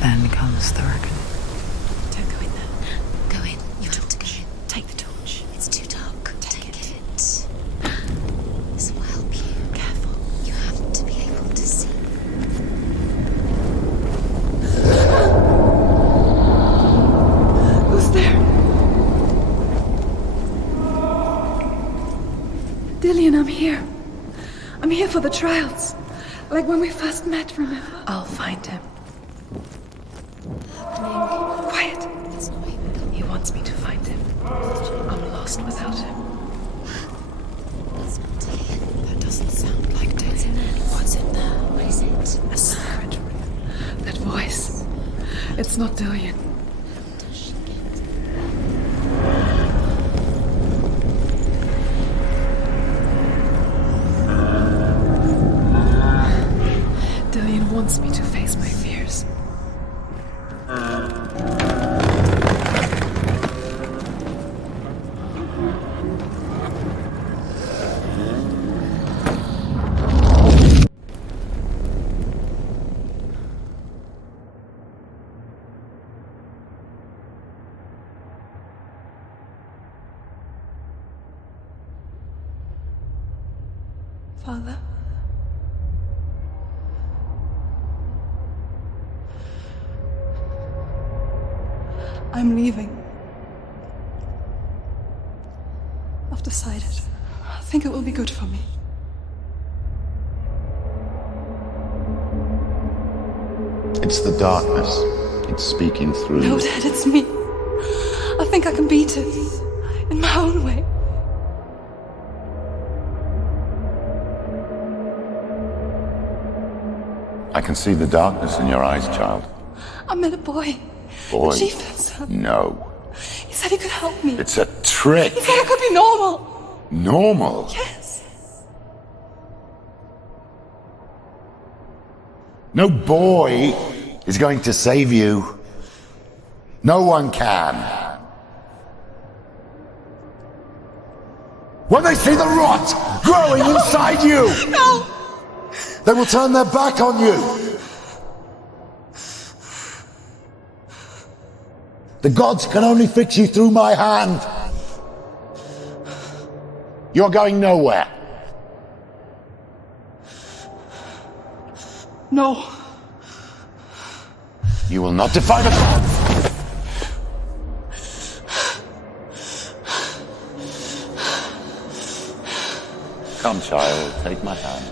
then comes the reckoning. Don't go in there. Go in. You have to go in. Take the torch. It's too dark. Take it. This will help you. Careful. You have to be able to see. Who's there? Dillian, I'm here. I'm here for the trials. Like when we first met, remember? I'll find him. Quiet. He wants me to find him. I'm lost without him. That's not Dillian. That doesn't sound like Dillian. What's in there? What is it? A secret. That voice. It's not Dillian. Dillian wants me to face my fears. Father? I'm leaving. I've decided. I think it will be good for me. It's the darkness. It's speaking through No, you. Dad, it's me. I think I can beat it. In my own way. I can see the darkness in your eyes, child. I met a boy. Boy? The chief said so. No. He said he could help me. It's a trick. He said I could be normal. Normal? Yes. No boy is going to save you. No one can. When they see the rot growing inside you, No! they will turn their back on you. The gods can only fix you through my hand. You're going nowhere. No. You will not defy the gods. Come, child, take my hand.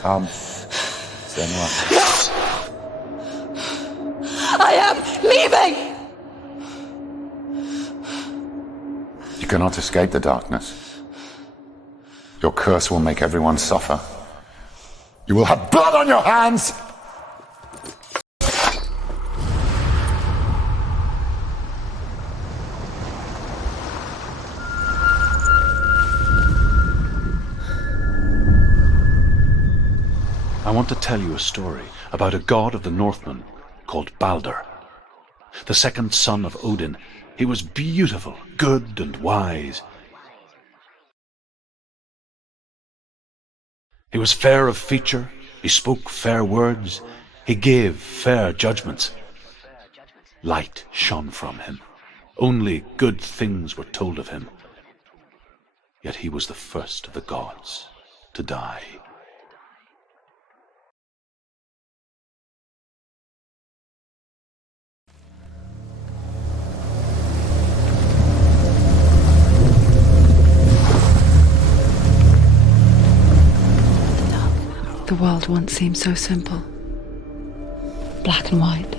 Come. Senua. I am leaving! You cannot escape the darkness. Your curse will make everyone suffer. You will have blood on your hands! I want to tell you a story about a god of the Northmen called Balder. The second son of Odin, he was beautiful, good and wise. He was fair of feature, he spoke fair words, he gave fair judgments. Light shone from him. Only good things were told of him. Yet he was the first of the gods to die. The world once seemed so simple. Black and white.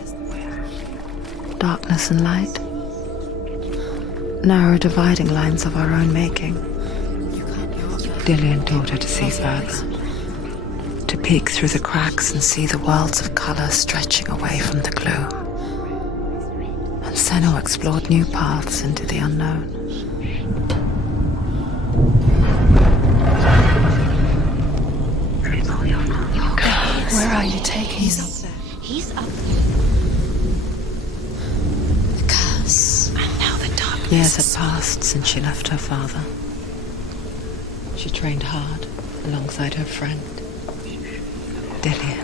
Darkness and light. Narrow dividing lines of our own making. Dillian taught her to see further. To peek through the cracks and see the worlds of colour stretching away from the gloom. And Senua explored new paths into the unknown. Where are you taking He's me? up there. He's up there. The curse. And now the darkness. Years had passed since she left her father. She trained hard alongside her friend, Dillian.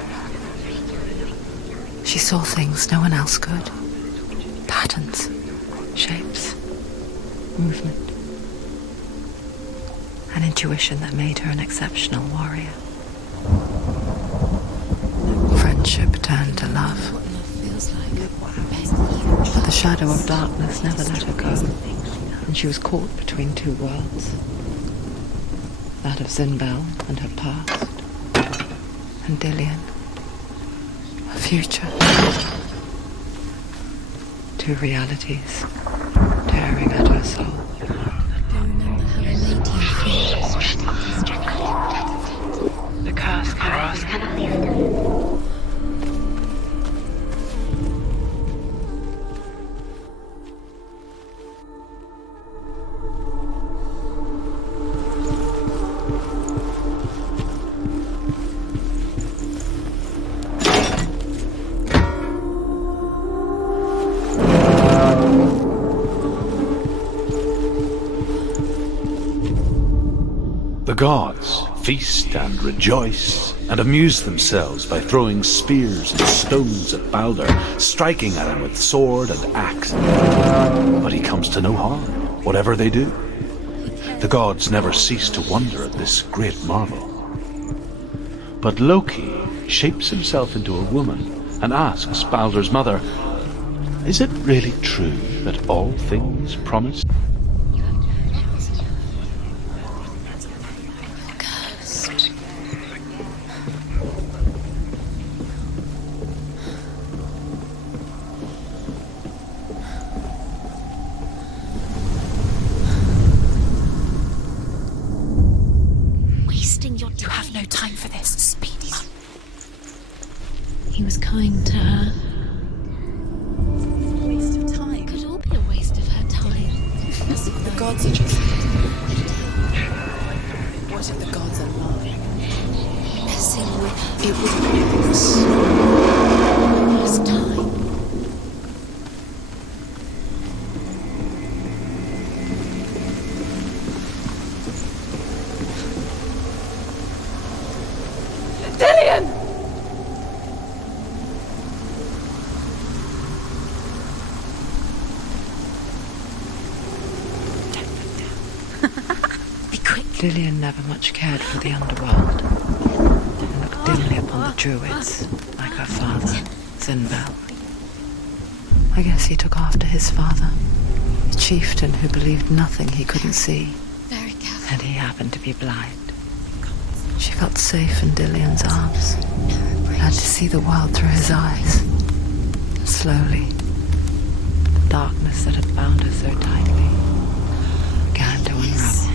She saw things no one else could. Patterns, shapes, movement. An intuition that made her an exceptional warrior. Friendship turned to love. But the shadow of darkness never let her go, and she was caught between two worlds. That of Zinbel and her past, and Dillian, her future. Two realities tearing at her soul. The curse grows. The gods feast and rejoice and amuse themselves by throwing spears and stones at Balder, striking at him with sword and axe. But he comes to no harm, whatever they do. The gods never cease to wonder at this great marvel. But Loki shapes himself into a woman and asks Balder's mother, "Is it really true that all things promise?" gods are just... What if the gods are love? Messing with it would be this time. Dillian! Lillian never much cared for the underworld, and looked dimly upon the druids, like her father, Zinbel. I guess he took after his father, a chieftain who believed nothing he couldn't see, and he happened to be blind. She felt safe in Dillian's arms, had to see the world through his eyes. Slowly, the darkness that had bound her so tightly began to unravel.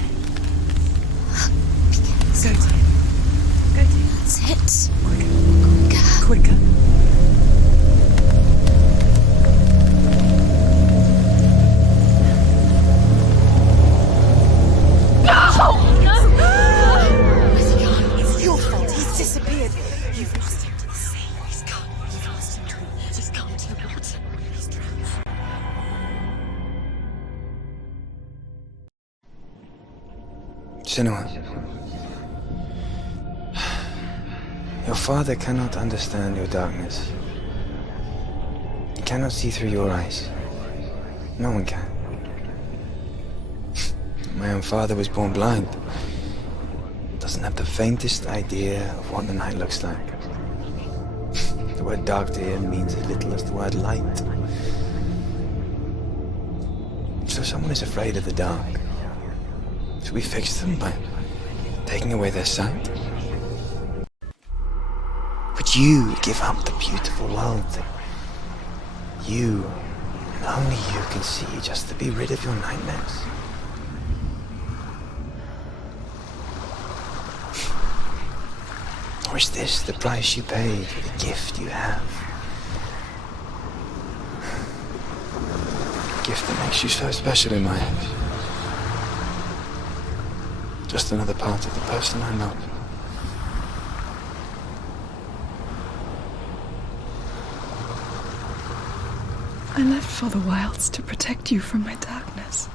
Go to him. Go to him. That's it. Quicker. Quicker. Where's he gone? It's your fault. He's disappeared. You've lost him to the sea. He's gone. You've lost him to him. He's gone to the water. He's drowned. Senua. Your father cannot understand your darkness. He cannot see through your eyes. No one can. My own father was born blind. Doesn't have the faintest idea of what the night looks like. The word dark to him means as little as the word light. So someone is afraid of the dark. Should we fix them by taking away their sight? Would you give up the beautiful world that you, and only you, can see just to be rid of your nightmares? Or is this the price you pay for the gift you have? A gift that makes you so special in my eyes. Just another part of the person I love. I left for the wilds to protect you from my darkness.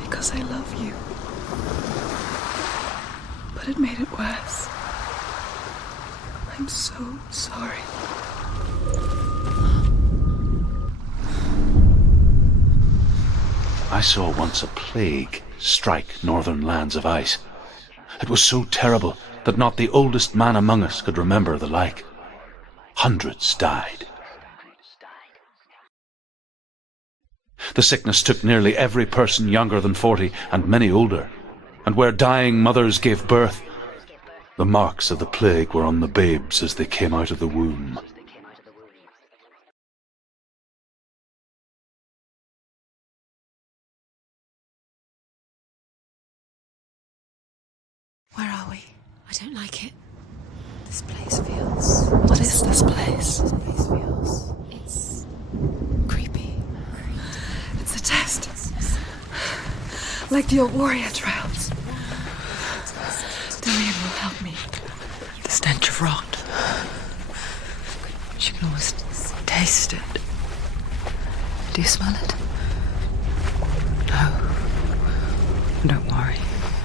Because I love you. But it made it worse. I'm so sorry. I saw once a plague strike northern lands of ice. It was so terrible that not the oldest man among us could remember the like. Hundreds died. The sickness took nearly every person younger than 40 and many older, and where dying mothers gave birth, the marks of the plague were on the babes as they came out of the womb. Where are we? I don't like it. This place feels... What is this place? This place feels... It's... creepy. It's a test. Like the old warrior trials. Dillian will help me. The stench of rot. She can almost taste it. Do you smell it? No. Don't worry.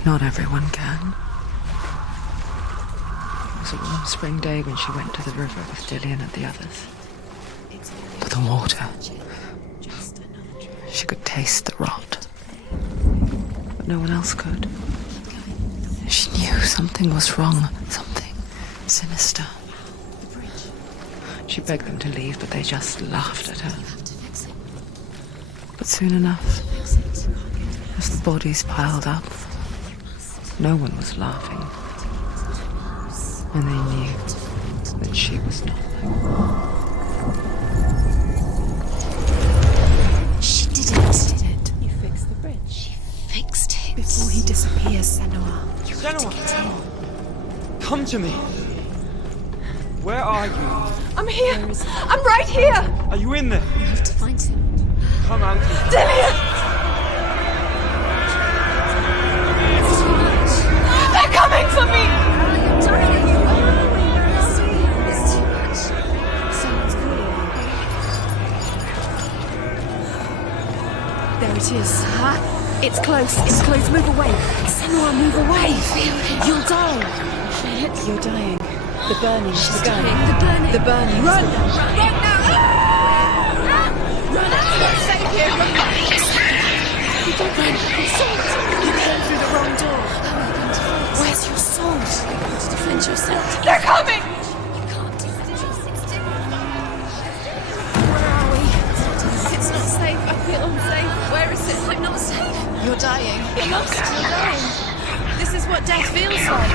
Not everyone can. It was a warm spring day when she went to the river with Dillian and the others. But the water... She could taste the rot. But no one else could. She knew something was wrong. Something sinister. She begged them to leave, but they just laughed at her. But soon enough, as the bodies piled up, no one was laughing. And they knew that she was nothing. She did it. You fixed the bridge. She fixed it. Before he disappears, Senua. Senua! Come to me! Where are you? I'm here! I'm right here! Are you in there? You have to find him. Come out. Dillian! coming for me! I'm dying. It's too much. Someone's calling me. There it is. It's close. It's close. Move away. Senua, move away. You'll die. You're dying. The burning. She's dying. The burning. The burning. Run! Run now! Run! Save him! You don't run. Salt! You came through the wrong door. Where's your sword? To defend yourself. They're coming! You can't defend yourself. It's too Where are we? It's not safe. I feel unsafe. Where is it? I'm not safe. You're dying. You're lost. You're dying. This is what death feels like.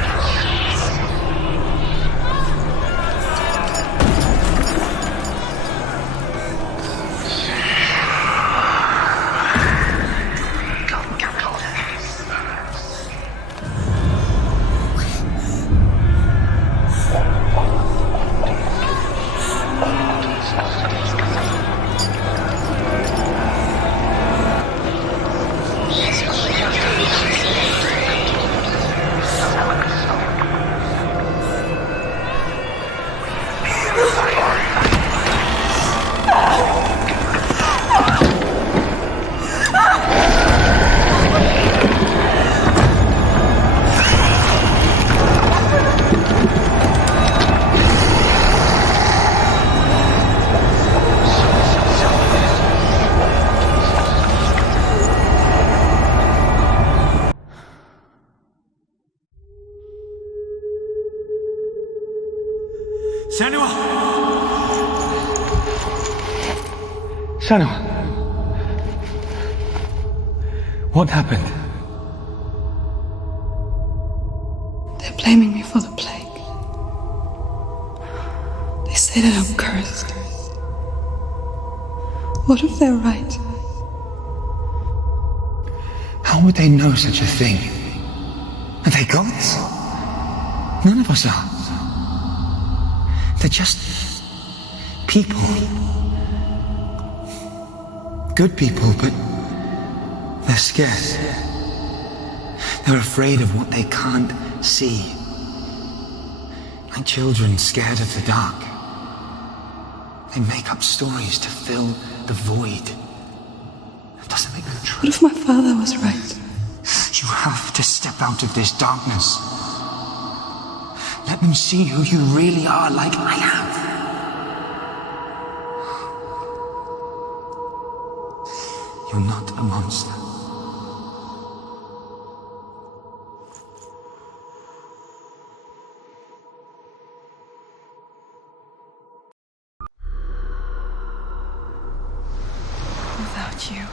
Senua! Senua! What happened? They're blaming me for the plague. They say that I'm cursed. What if they're right? How would they know such a thing? Are they gods? None of us are. They're just people. Good people, but they're scared. They're afraid of what they can't see. Like children scared of the dark. They make up stories to fill the void. It doesn't make them true. What if my father was right? You have to step out of this darkness. Let them see who you really are, like I have. You're not a monster. Without you,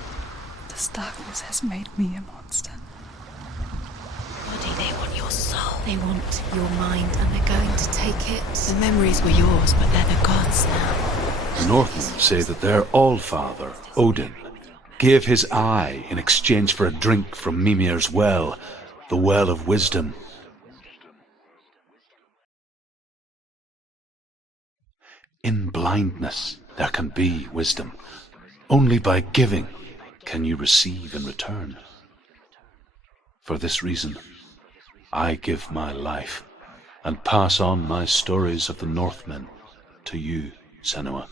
this darkness has made me a monster. They want your soul. They want your mind, and they're going to take it. The memories were yours, but they're the gods now. The Northmen say that their Allfather, Odin, gave his eye in exchange for a drink from Mimir's well, the well of wisdom. In blindness there can be wisdom. Only by giving can you receive in return. For this reason, I give my life and pass on my stories of the Northmen to you, Senua.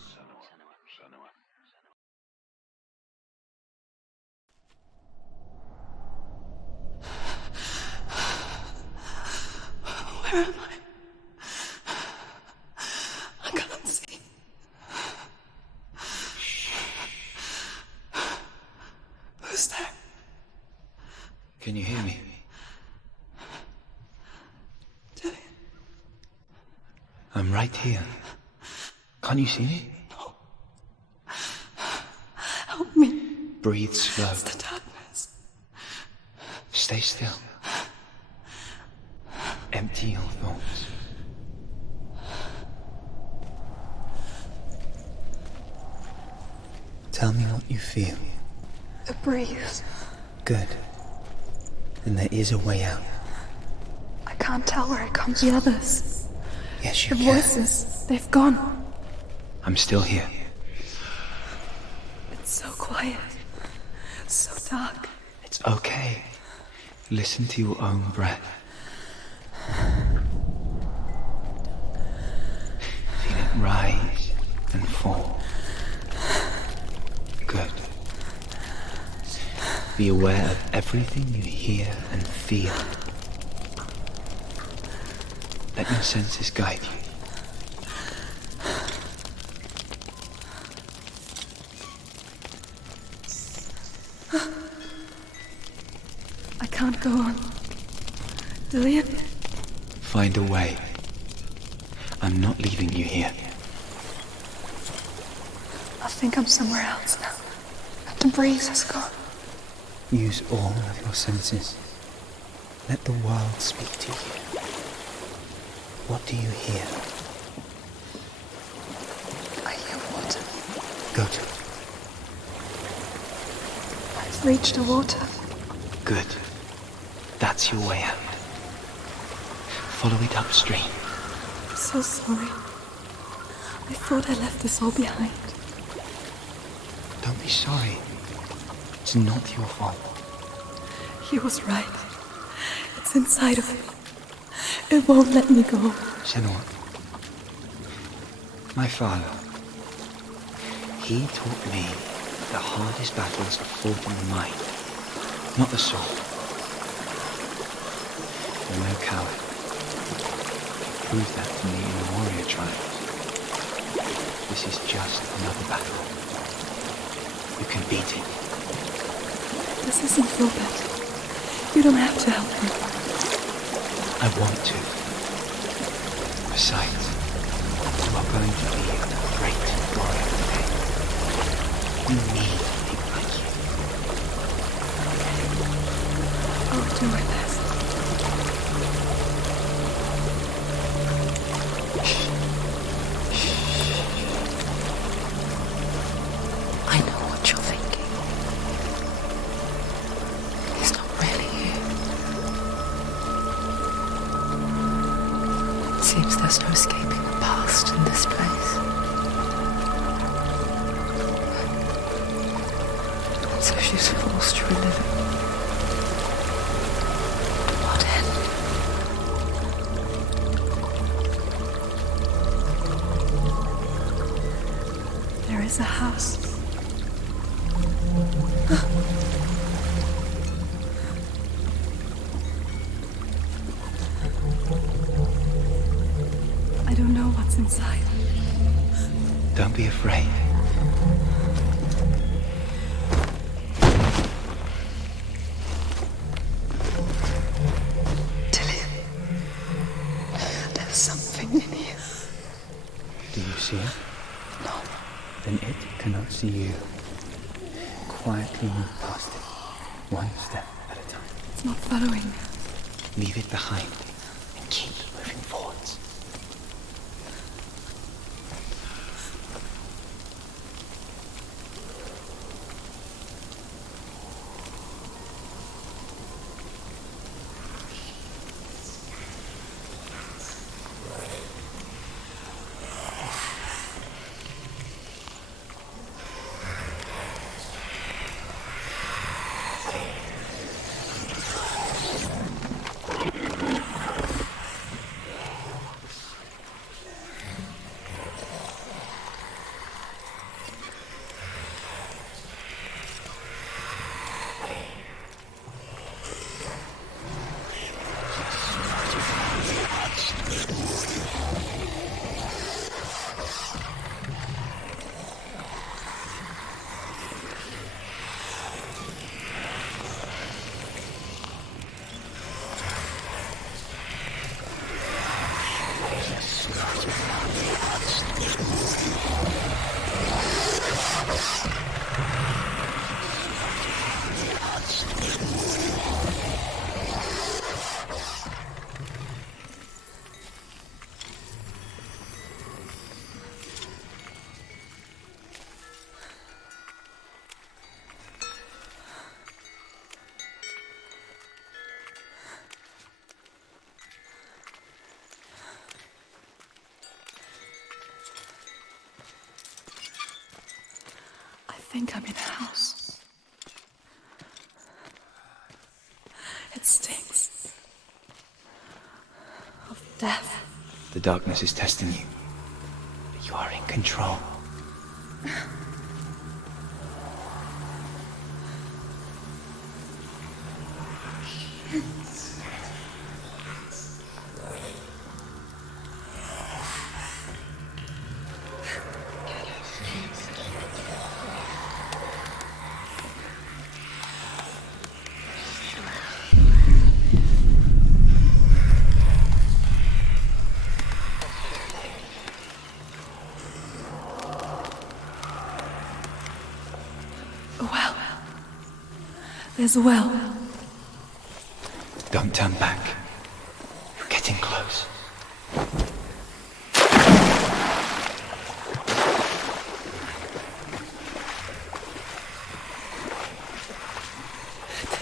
Where am I? I can't see. Who's there? Can you hear me? I'm right here. Can't you see me? No. Help me. Breathe slow. It's the darkness. Stay still. Empty your thoughts. Tell me what you feel. The breeze. Good. Then there is a way out. I can't tell where it comes from. The others. Yes, you The can. voices. They've gone. I'm still here. It's so quiet. So dark. It's okay. Listen to your own breath. before. Good. Be aware of everything you hear and feel. Let your senses guide you. I can't go on. Dillian? Find a way. I'm not leaving you here. I think I'm somewhere else now. The breeze has gone. Use all of your senses. Let the world speak to you. What do you hear? I hear water. Go to it. I've reached the water. Good. That's your way out. Follow it upstream. I'm so sorry. I thought I left this all behind. Don't be sorry. It's not your fault. He was right. It's inside of me. It won't let me go. Senua. My father. He taught me the hardest battles are fought in the mind, not the soul. You're no coward. Prove that to me in the warrior trials. This is just another battle. You can beat it. This isn't your battle. You don't have to help me. I want to. Besides, you are going to be a great warrior today. You need people like you. I'll do my best. I know what you're thinking. He's not really here. It seems there's no escaping the past in this place. So she's forced to relive it. What end? There is a house. I don't know what's inside. Don't be afraid. Dillian, there's something in here. Do you see it? No. Then it cannot see you. Quietly move past it, one step at a time. It's not following me. Leave it behind and keep moving forwards. I think I'm in a house. It stinks of death. The darkness is testing you, but you are in control. There's a well. Don't turn back. You're getting close.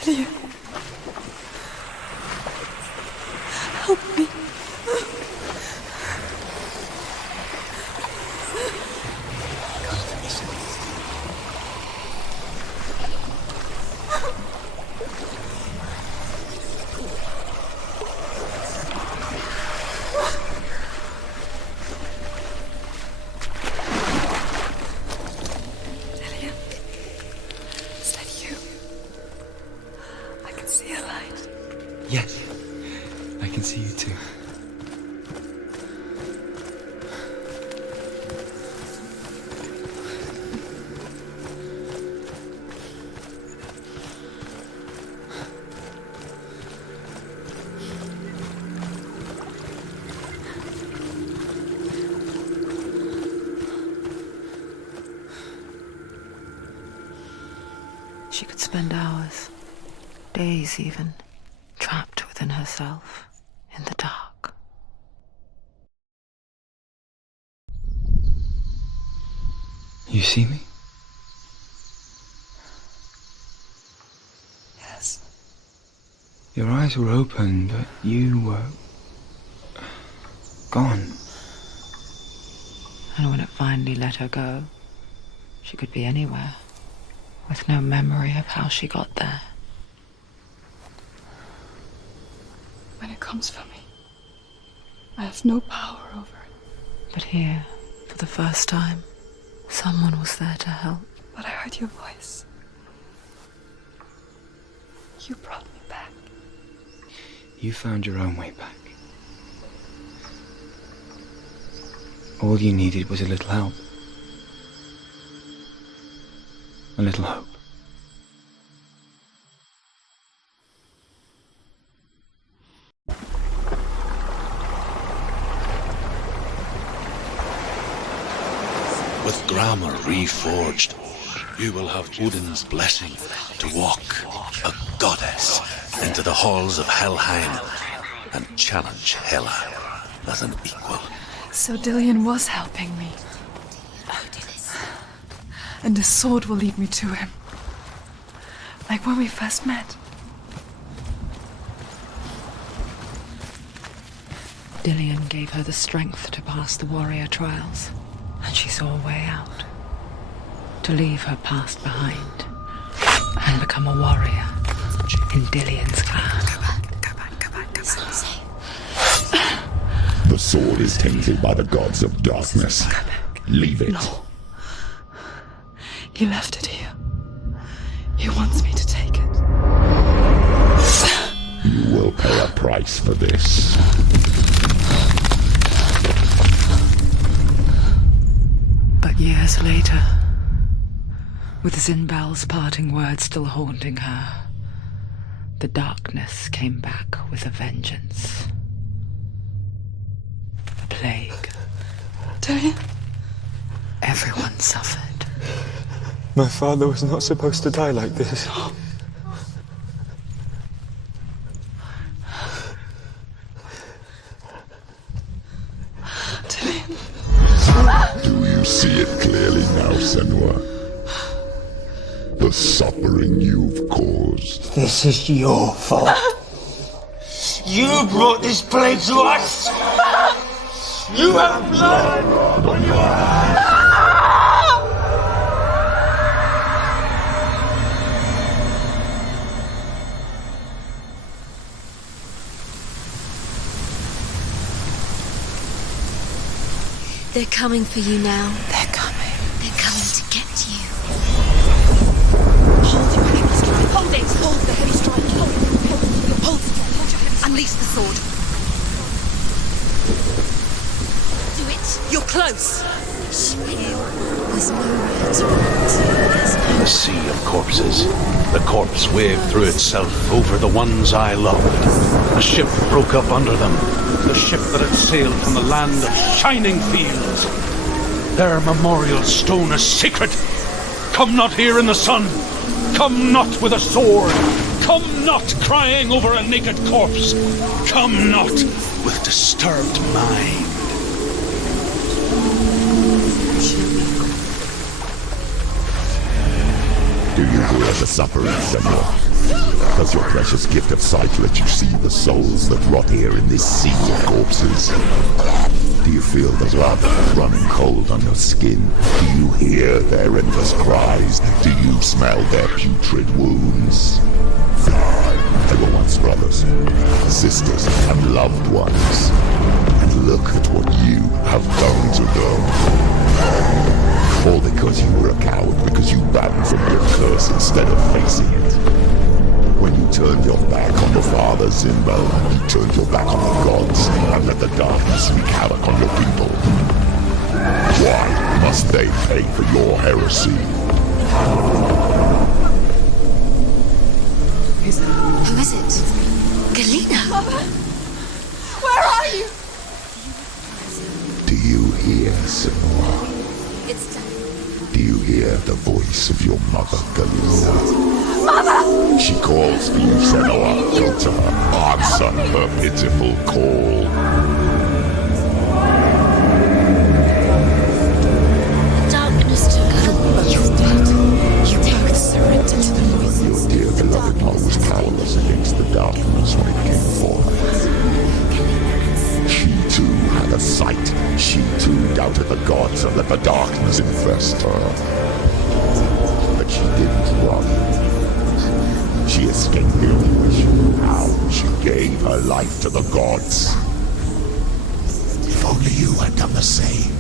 Delia. Help me. Yes, I can see you too. She could spend hours, days even, trapped within herself, in the dark. You see me? Yes. Your eyes were open, but you were gone. And when it finally let her go, she could be anywhere, with no memory of how she got there. When it comes for me, I have no power over it. But here, for the first time, someone was there to help. But I heard your voice. You brought me back. You found your own way back. All you needed was a little help. A little hope. With grammar reforged, you will have Odin's blessing to walk, a goddess, into the halls of Helheim and challenge Hela as an equal. So Dillion was helping me. And the sword will lead me to him. Like when we first met. Dillion gave her the strength to pass the warrior trials, and she saw a way out. To leave her past behind and become a warrior in Dillion's clan. Go back. It's not safe. The sword is tainted by the gods of darkness. Leave it. No. He left it here. He wants me to take it. You will pay a price for this. But years later, with Zinbal's parting words still haunting her, the darkness came back with a vengeance. A plague. Dillion? Everyone suffered. My father was not supposed to die like this. Do you see it clearly now, Senua? The suffering you've caused. This is your fault. You brought this plague to us! You have blood on your hands! They're coming for you now. They're coming. They're coming to get you. Hold your heavy strike. Hold it. Hold the heavy strike. Hold it. Hold it. Hold your heavy strike. Unleash the sword. Do it. You're close. Was nowhere to run The sea of corpses. The corpse waved through itself over the ones I loved. A ship broke up under them. The ship that had sailed from the land of shining fields. Their memorial stone is sacred. Come not here in the sun. Come not with a sword. Come not crying over a naked corpse. Come not with disturbed mind. Do you hear the suffering, Senua? Does your precious gift of sight let you see the souls that rot here in this sea of corpses? Do you feel the blood running cold on your skin? Do you hear their endless cries? Do you smell their putrid wounds? They were once brothers, sisters, and loved ones. And look at what you have done to them. All because you were a coward, because you ran from your curse instead of facing it. When you turned your back on your father, Zimbo, you turned your back on the gods and let the darkness wreak havoc on your people. Why must they pay for your heresy? Who is it? Galena! Mother! Where are you? Do you hear, Senua? It's done. Do you hear the voice of your mother, Galena? Mother! She calls for you, Senua. Go to her. Answer her pitiful call. Darkness took her. You're dead. You both surrendered to the voices. Your dear beloved mother was powerless against the darkness when it came for her. She too had a sight. She too doubted the gods and let the darkness infest her. But she didn't run. She escaped the only way she knew how. She gave her life to the gods. If only you had done the same,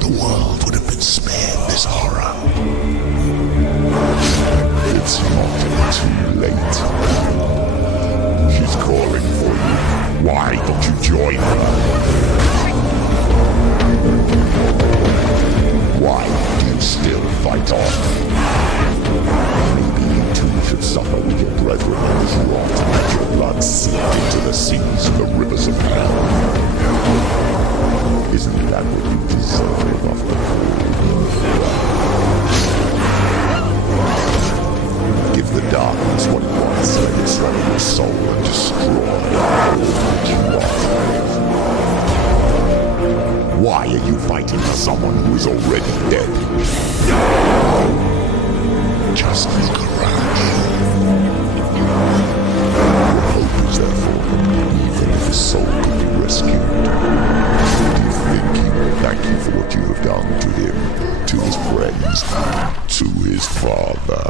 the world would have been spared this horror. It's not too late. She's calling for you. Why don't you join her? Why do you still fight on? Maybe you too should suffer with your brethren and rot and let your blood seep into the seas and the rivers of hell. Isn't that what you deserve after all? Give the darkness what it wants, let it swallow your soul and destroy all that you are. Why are you fighting for someone who is already dead? Just look around you. Your hope is there for him, even if his soul could be rescued. Do you think he will thank you for what you have done to him, to his friends, to his father?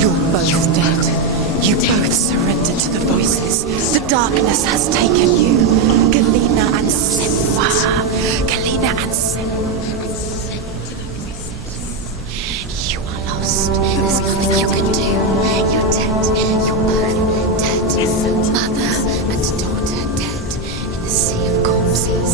You're both dead. You both surrendered to the voices. The darkness has taken you. Galena and Senua. Galena and Senua. You are lost. There's nothing you can do. You're dead. You're both dead. Mother and daughter dead in the sea of corpses.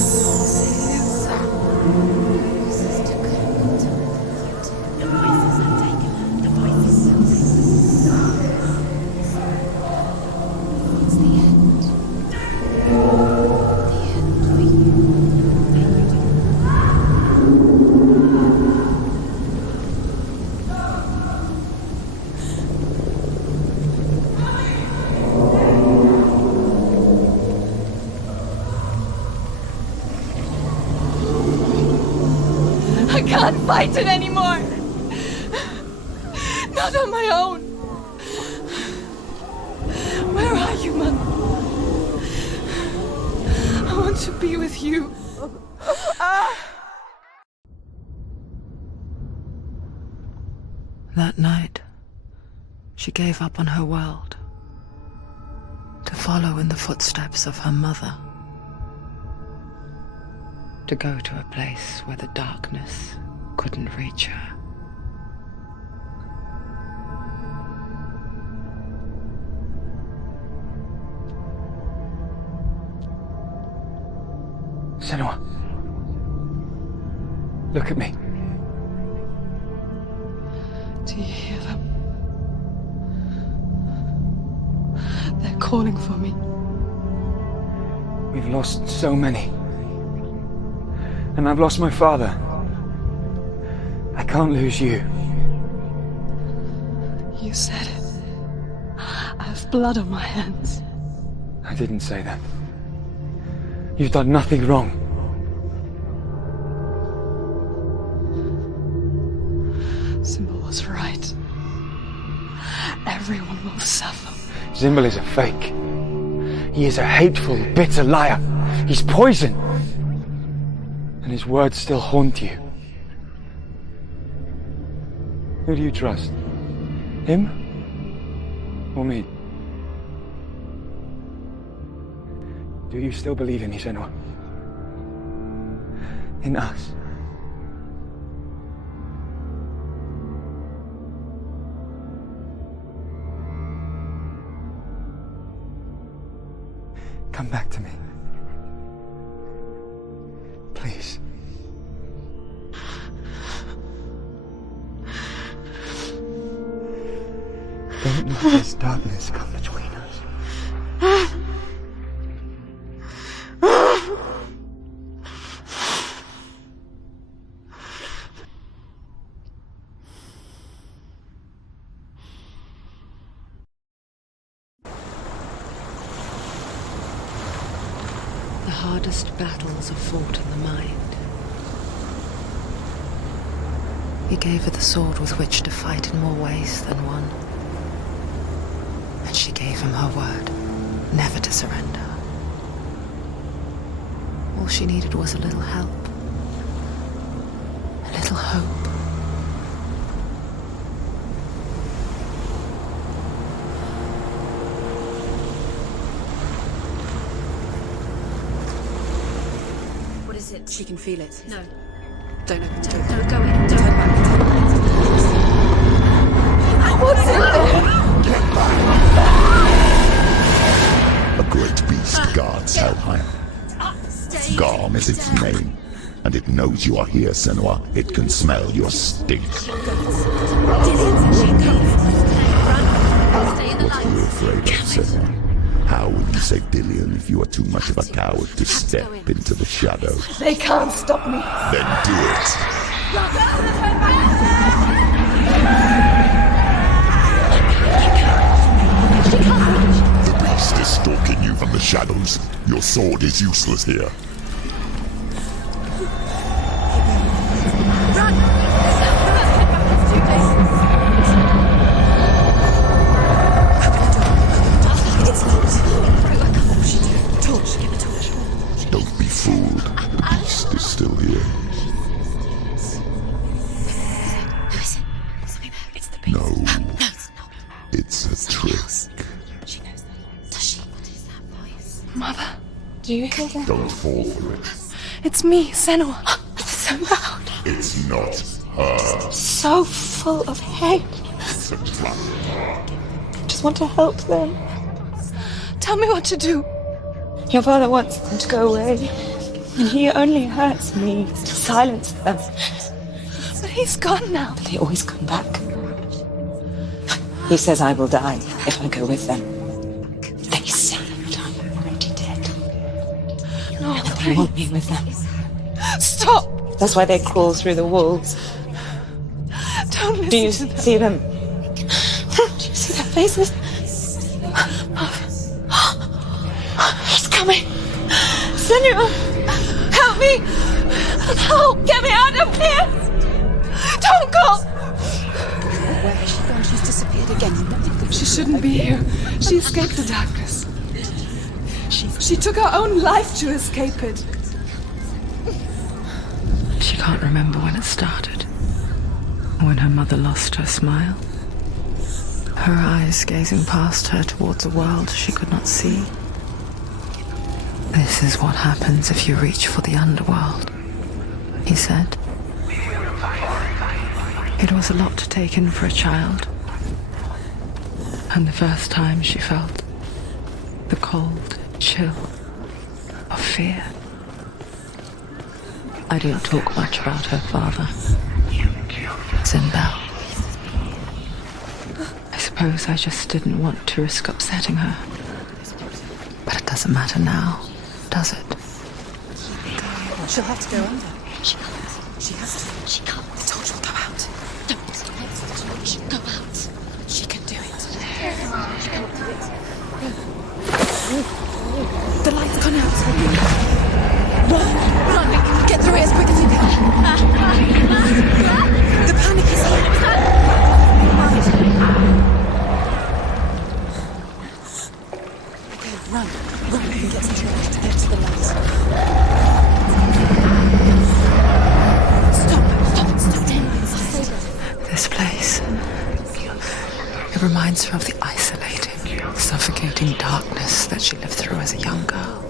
I can't fight it anymore. Not on my own. Where are you, Mother? I want to be with you. That night, she gave up on her world follow in the footsteps of her mother, to go to a place where the darkness couldn't reach her. Senua, look at me. Do you hear them? They're calling for me. We've lost so many. And I've lost my father. I can't lose you. You said it. I have blood on my hands. I didn't say that. You've done nothing wrong. Symbol was right. Everyone will suffer. Symbol is a fake. He is a hateful, bitter liar. He's poison. And his words still haunt you. Who do you trust? Him? Or me? Do you still believe in me, Senua? In us? Come back to me. Please. Don't let this darkness come between us. The hardest battles are fought in the mind. He gave her the sword with which to fight in more ways than one. And she gave him her word, never to surrender. All she needed was a little help, a little hope. What is it? She can feel it. No. Don't open the door. No, go in. Don't. Turn back. What's in there? A great beast guards Helheim. Garm is its name, and it knows you are here, Senua. It can smell your stink. Stay in the What are you lights. afraid of, Senua? How will you save Dillion if you are too much of a coward to step into the shadows? They can't stop me. Then do it! The beast is stalking you from the shadows. Your sword is useless here. Don't be fooled. The beast is still here. No, it's a trick. Mother, do you hear that? Don't fall for it. It's me, Senua. It's so loud. It's not her. So full of hate. It's a trap. I just want to help them. Tell me what to do. Your father wants them to go away, and he only hurts me to silence them. But he's gone now. They always come back. He says I will die if I go with them. They say that I'm already dead. No, And they want me with them. Stop! That's why they crawl through the walls. Don't listen Do you to them. see them? Do you see their faces? He's coming! Senua! Help me! Help! Get me out of here! Don't go! Where has she gone? She's disappeared again. She shouldn't be here. She escaped the darkness. She took her own life to escape it. She can't remember when it started, when her mother lost her smile, her eyes gazing past her towards a world she could not see. This is what happens if you reach for the underworld, he said. It was a lot to take in for a child, and the first time she felt the cold chill of fear. I don't talk much about her father, Zinbel. I suppose I just didn't want to risk upsetting her. But it doesn't matter now, does it? She'll have to go under. She can't. She has to. She can't. I told you, go out. Don't. She go out. She can do it. She can't do it. The light's gone out. Run! Get through it as quick as you can. The panic is here. Okay, run. Run and get to the light. Stop. This place. It reminds her of the isolating, suffocating darkness that she lived through as a young girl.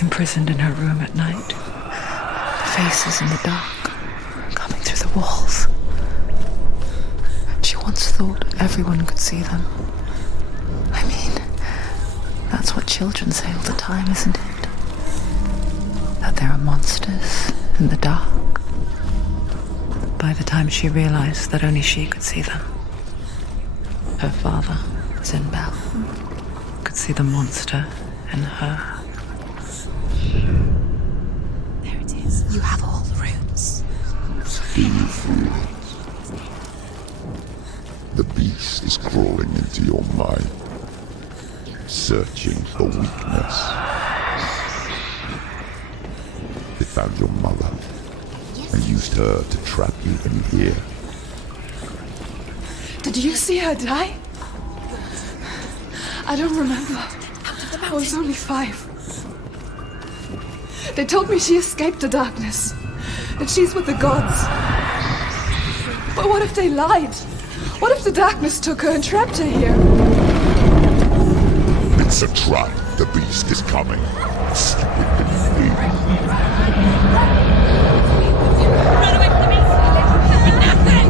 Imprisoned in her room at night, faces in the dark, coming through the walls. She once thought everyone could see them. I mean, that's what children say all the time, isn't it? That there are monsters in the dark. By the time she realized that only she could see them, her father, Zinbel, could see the monster in her. There it is. You have all the runes. Do you feel it? The beast is crawling into your mind, searching for weakness. It found your mother and used her to trap you in here. Did you see her die? I don't remember. I was only 5. They told me she escaped the darkness, that she's with the gods. But what if they lied? What if the darkness took her and trapped her here? It's a trap. The beast is coming. Stupid thing. Run away from the beast! For nothing!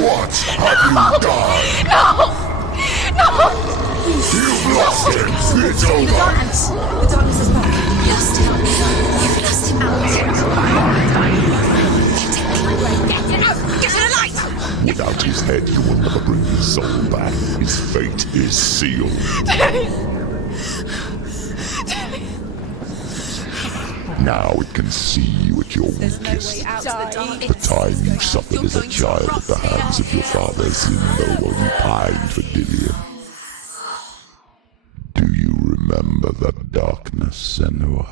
What have you done? No! You've lost him. It's over. The darkness is back. You lost him. You've lost him. Get out! Get to the light! Without his head, you will never bring his soul back. His fate is sealed. Now it can see you at your weakest. The time you suffered as a child at the hands of your father Zinbel while you pined for Dillion. Do you remember that darkness, Senua?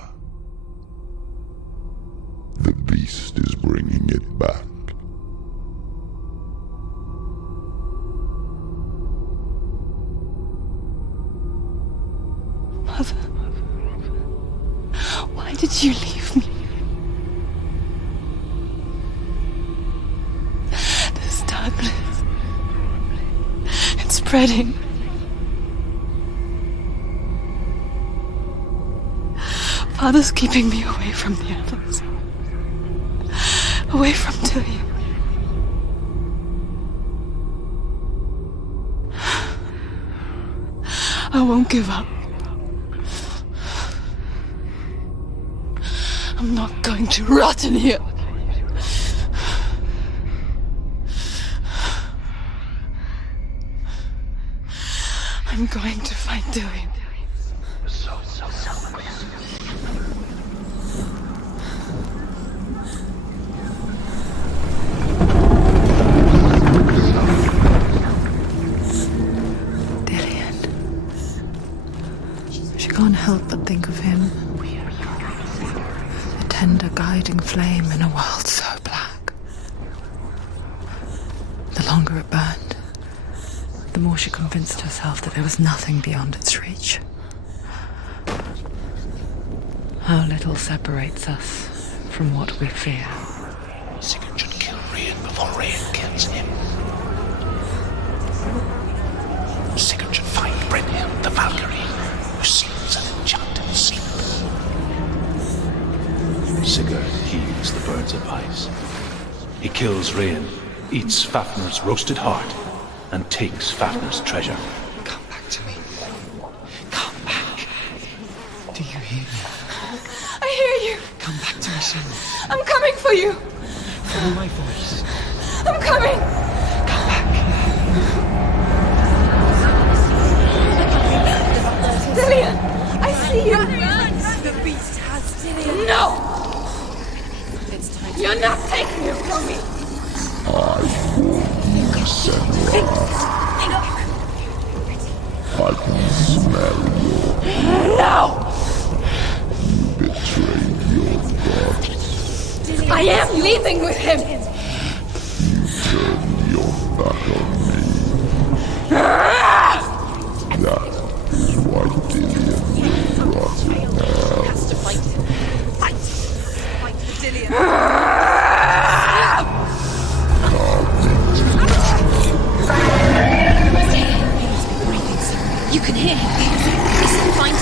The beast is bringing it back. Mother, why did you leave me? This darkness, it's spreading. Father's keeping me away from the others. Away from Dillion. I won't give up. I'm not going to rot in here. I'm going to find Dillion. She can't help but think of him. A tender guiding flame in a world so black. The longer it burned, the more she convinced herself that there was nothing beyond its reach. How little separates us from what we fear. Sigurd should kill Rain before Rain kills him. Sigurd should find Brynhild the Valkyrie, who sleeps an enchanted sleep. Sigurd heeds the bird's advice. He kills Rain, eats Fafnir's roasted heart, and takes Fafnir's treasure. Come back to me. Come back. Do you hear me? I hear you. Come back to me, Senua. I'm coming for you. Follow my voice. I'm coming. Come back. Dillian, I see you. The beast has Dillian. No! You're not taking it from me! I warn you, Senua. I can smell your No! You betrayed your gods. I am leaving with him! You turned your back on me. That is why Dillian will rot in hell. You can hear him. Listen, find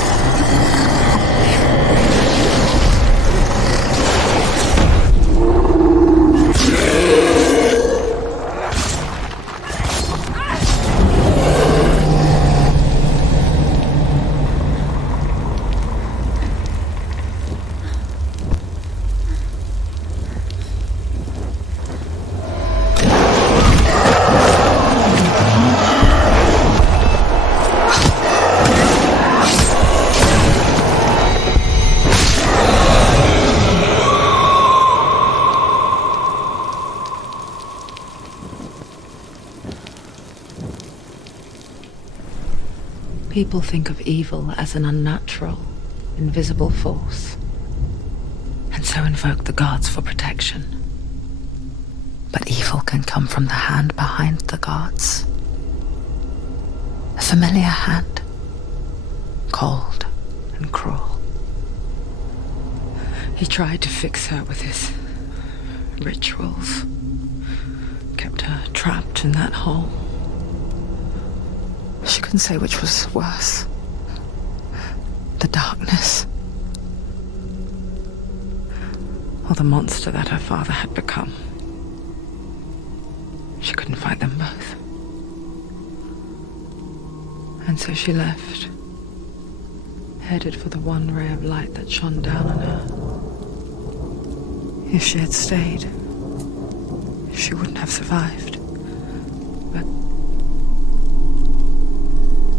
People think of evil as an unnatural, invisible force, and so invoke the gods for protection. But evil can come from the hand behind the gods. A familiar hand, cold and cruel. He tried to fix her with his rituals, kept her trapped in that hole. She couldn't say which was worse. The darkness, or the monster that her father had become. She couldn't fight them both. And so she left, headed for the one ray of light that shone down on her. If she had stayed, she wouldn't have survived. But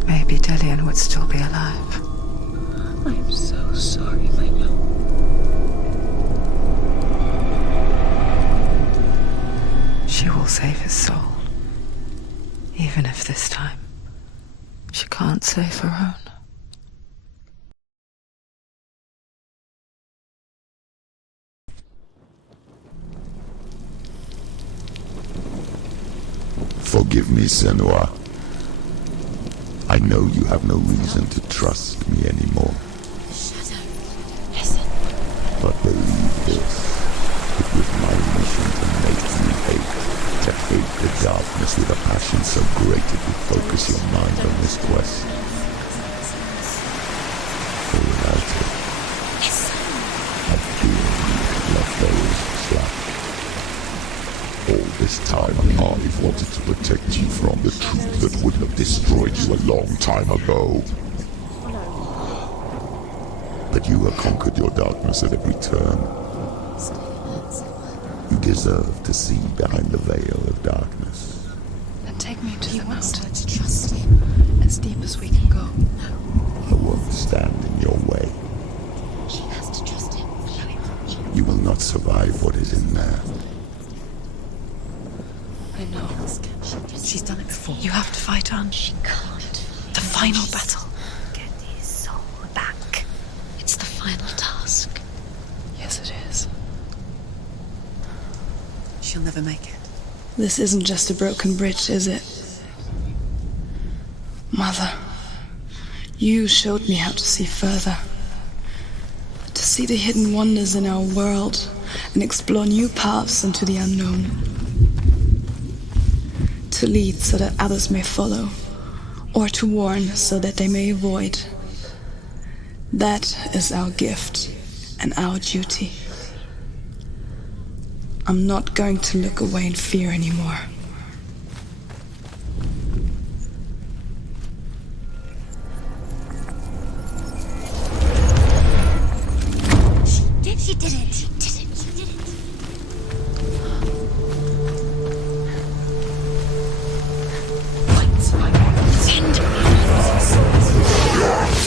maybe Dillian would still be alive. I'm so sorry, my love. She will save his soul, even if this time she can't save her own. Forgive me, Senua. I know you have no reason to trust me anymore. Shadow. Listen. But believe this, it was my mission to make you hate the darkness with a passion so great it would focus your mind on this quest. Without it, I fear you had left those slack. All this time, I've wanted to protect you from the truth that would have destroyed you a long time ago. But you have conquered your darkness at every turn. You deserve to see behind the veil of darkness. Then take me to the mountains. Trust him. As deep as we can go. I won't stand in your way. She has to trust him. You will not survive what is in there. I know. She's done it before. You have to fight on. She can't. The final battle. Get his soul back. It's the final task. Yes, it is. She'll never make it. This isn't just a broken bridge, is it? Mother, you showed me how to see further. To see the hidden wonders in our world and explore new paths into the unknown. To lead so that others may follow, or to warn so that they may avoid. That is our gift and our duty. I'm not going to look away in fear anymore. She did it. She did it. She did it.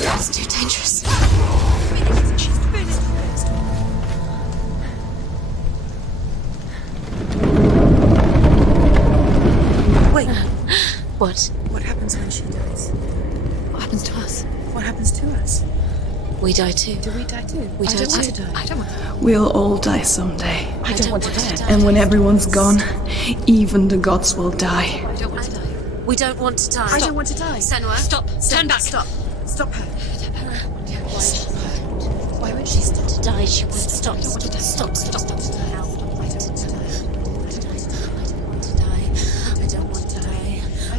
That's too dangerous. Wait. What? What happens when she dies? What happens to us? What happens to us? We die too. Do we die too? We I die don't want too. to die. I don't want to die. We'll all die someday. I don't want to die. And when everyone's gone, even the gods will die. I don't want to die. We don't want to die. I don't want to die. Senua, stop. Turn back. Stop. Stop her. Why would she stop to die? She won't stop. Stop.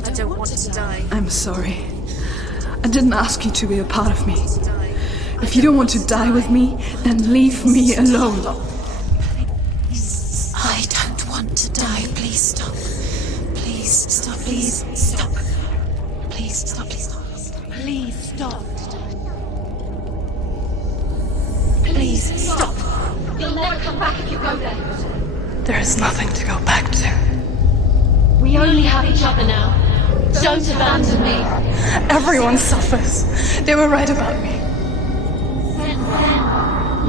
I don't want to die. I'm sorry. I didn't ask you to be a part of me. If you don't want to die with me, then leave me alone. I don't want to die. Please stop. Please stop. Please stop. Please stop. Please stop. Please stop. Please stop. You'll never come back if you go there. There is nothing to go back to. We only have each other now. Don't abandon me. Everyone suffers. They were right about me.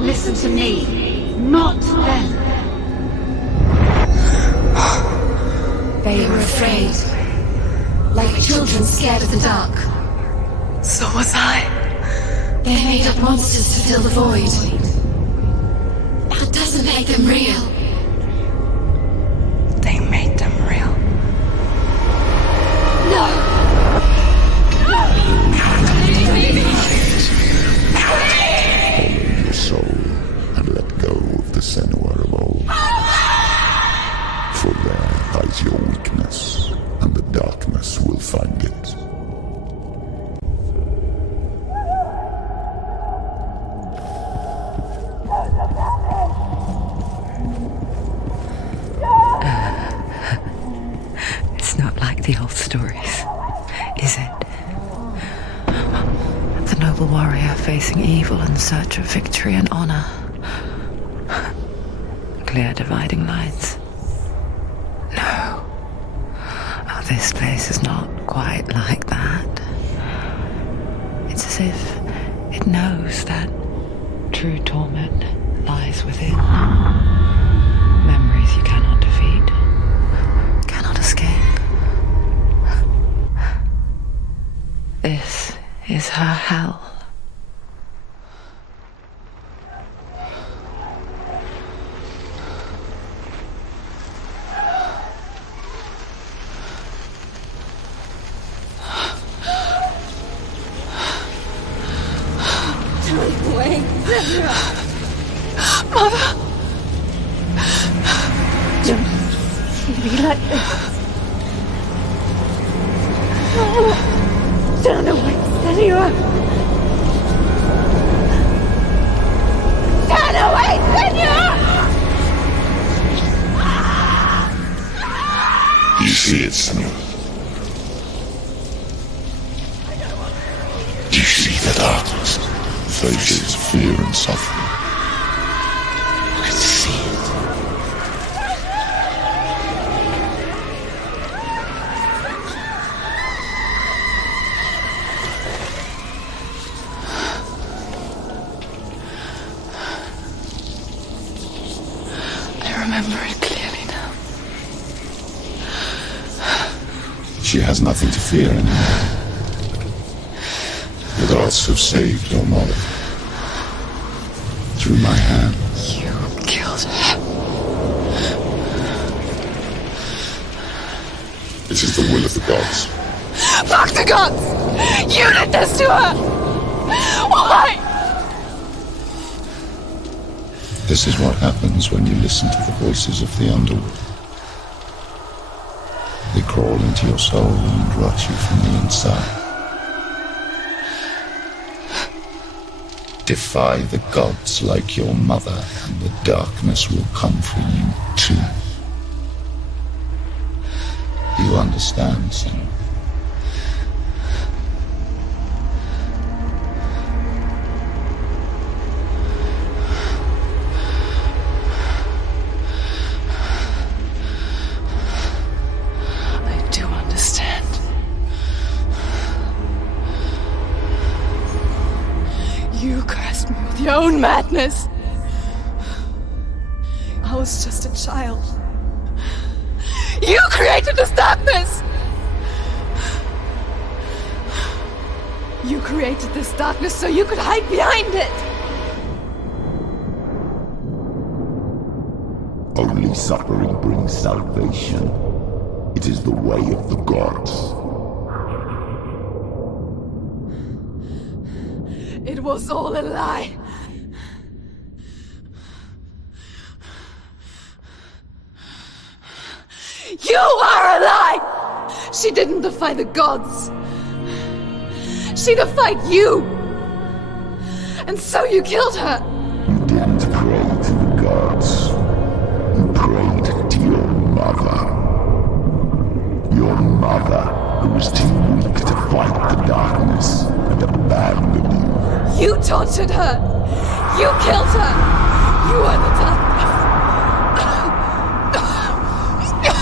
Listen to me, not them. They were afraid, like children scared of the dark. So was I. They made up monsters to fill the void. That doesn't make them real. They made them real. No! Follow your soul and let go of the Senua of old. For there lies your weakness, and the darkness will find it. It's not like the old stories, is it? The noble warrior facing evil in search of victory and honor. Clear dividing lines. No. Oh, this place is not quite like that. It's as if it knows that true torment lies within. Memories you cannot defeat, cannot escape. This is her hell. Mother! Don't be like this. Turn away, Senua! Turn away, Senua! You see it, Senua? You see the darkness, faces fear and suffering. I see it. I remember it clearly now. She has nothing to fear anymore. The gods have saved your mother. Through my hand. You killed her. This is the will of the gods. Fuck the gods! You did this to her! Why? This is what happens when you listen to the voices of the underworld. They crawl into your soul and rot you from the inside. Defy the gods like your mother, and the darkness will come for you too. Do you understand, Senua? I do understand. You cursed me with your own madness. I was just a child. You created this darkness! You created this darkness so you could hide behind it! Only suffering brings salvation. It is the way of the gods. It was all a lie. You are a lie! She didn't defy the gods. She defied you! And so you killed her! You didn't pray to the gods. You prayed to your mother. Your mother, who was too weak to fight the darkness and abandoned you. You tortured her! You killed her! You are the darkness!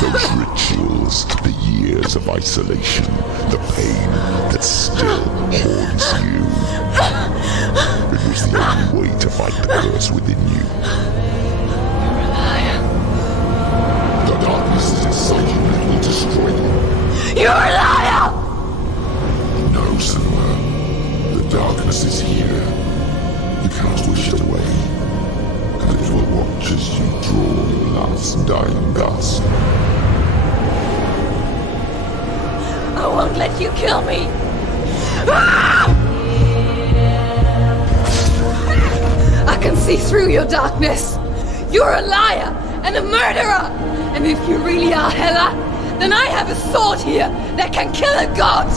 Those rituals, the years of isolation, the pain that still haunts you. It was the only way to fight the curse within you. You're a liar. The darkness is inside you and it will destroy you. You're a liar! No, Senua. The darkness is here. You cannot wish it away. And it will watch as you draw your last dying gasp. I won't let you kill me! Ah! I can see through your darkness! You're a liar and a murderer! And if you really are Hela, then I have a sword here that can kill a god!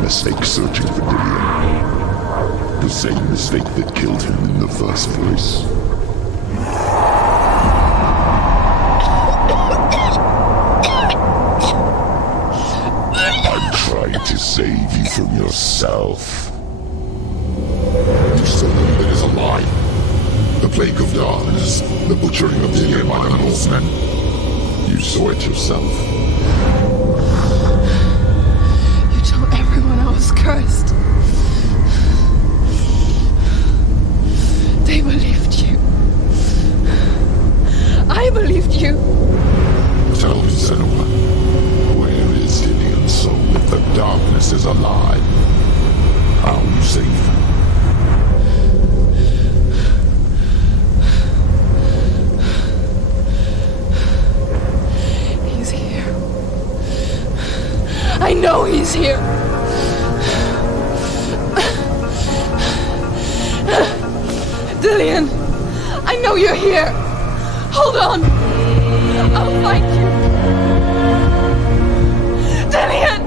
Mistake searching for Dillion. The same mistake that killed him in the first place. I'm trying to save you from yourself. You still believe it is a lie. The plague of darkness, the butchering of the by the Northmen. You saw it yourself. I was cursed. They believed you. I believed you. Tell me, Senua, where is Dillion's soul if the darkness is a lie? How will you save her? He's here. I know he's here. Dillion, I know you're here. Hold on. I'll find you. Dillion!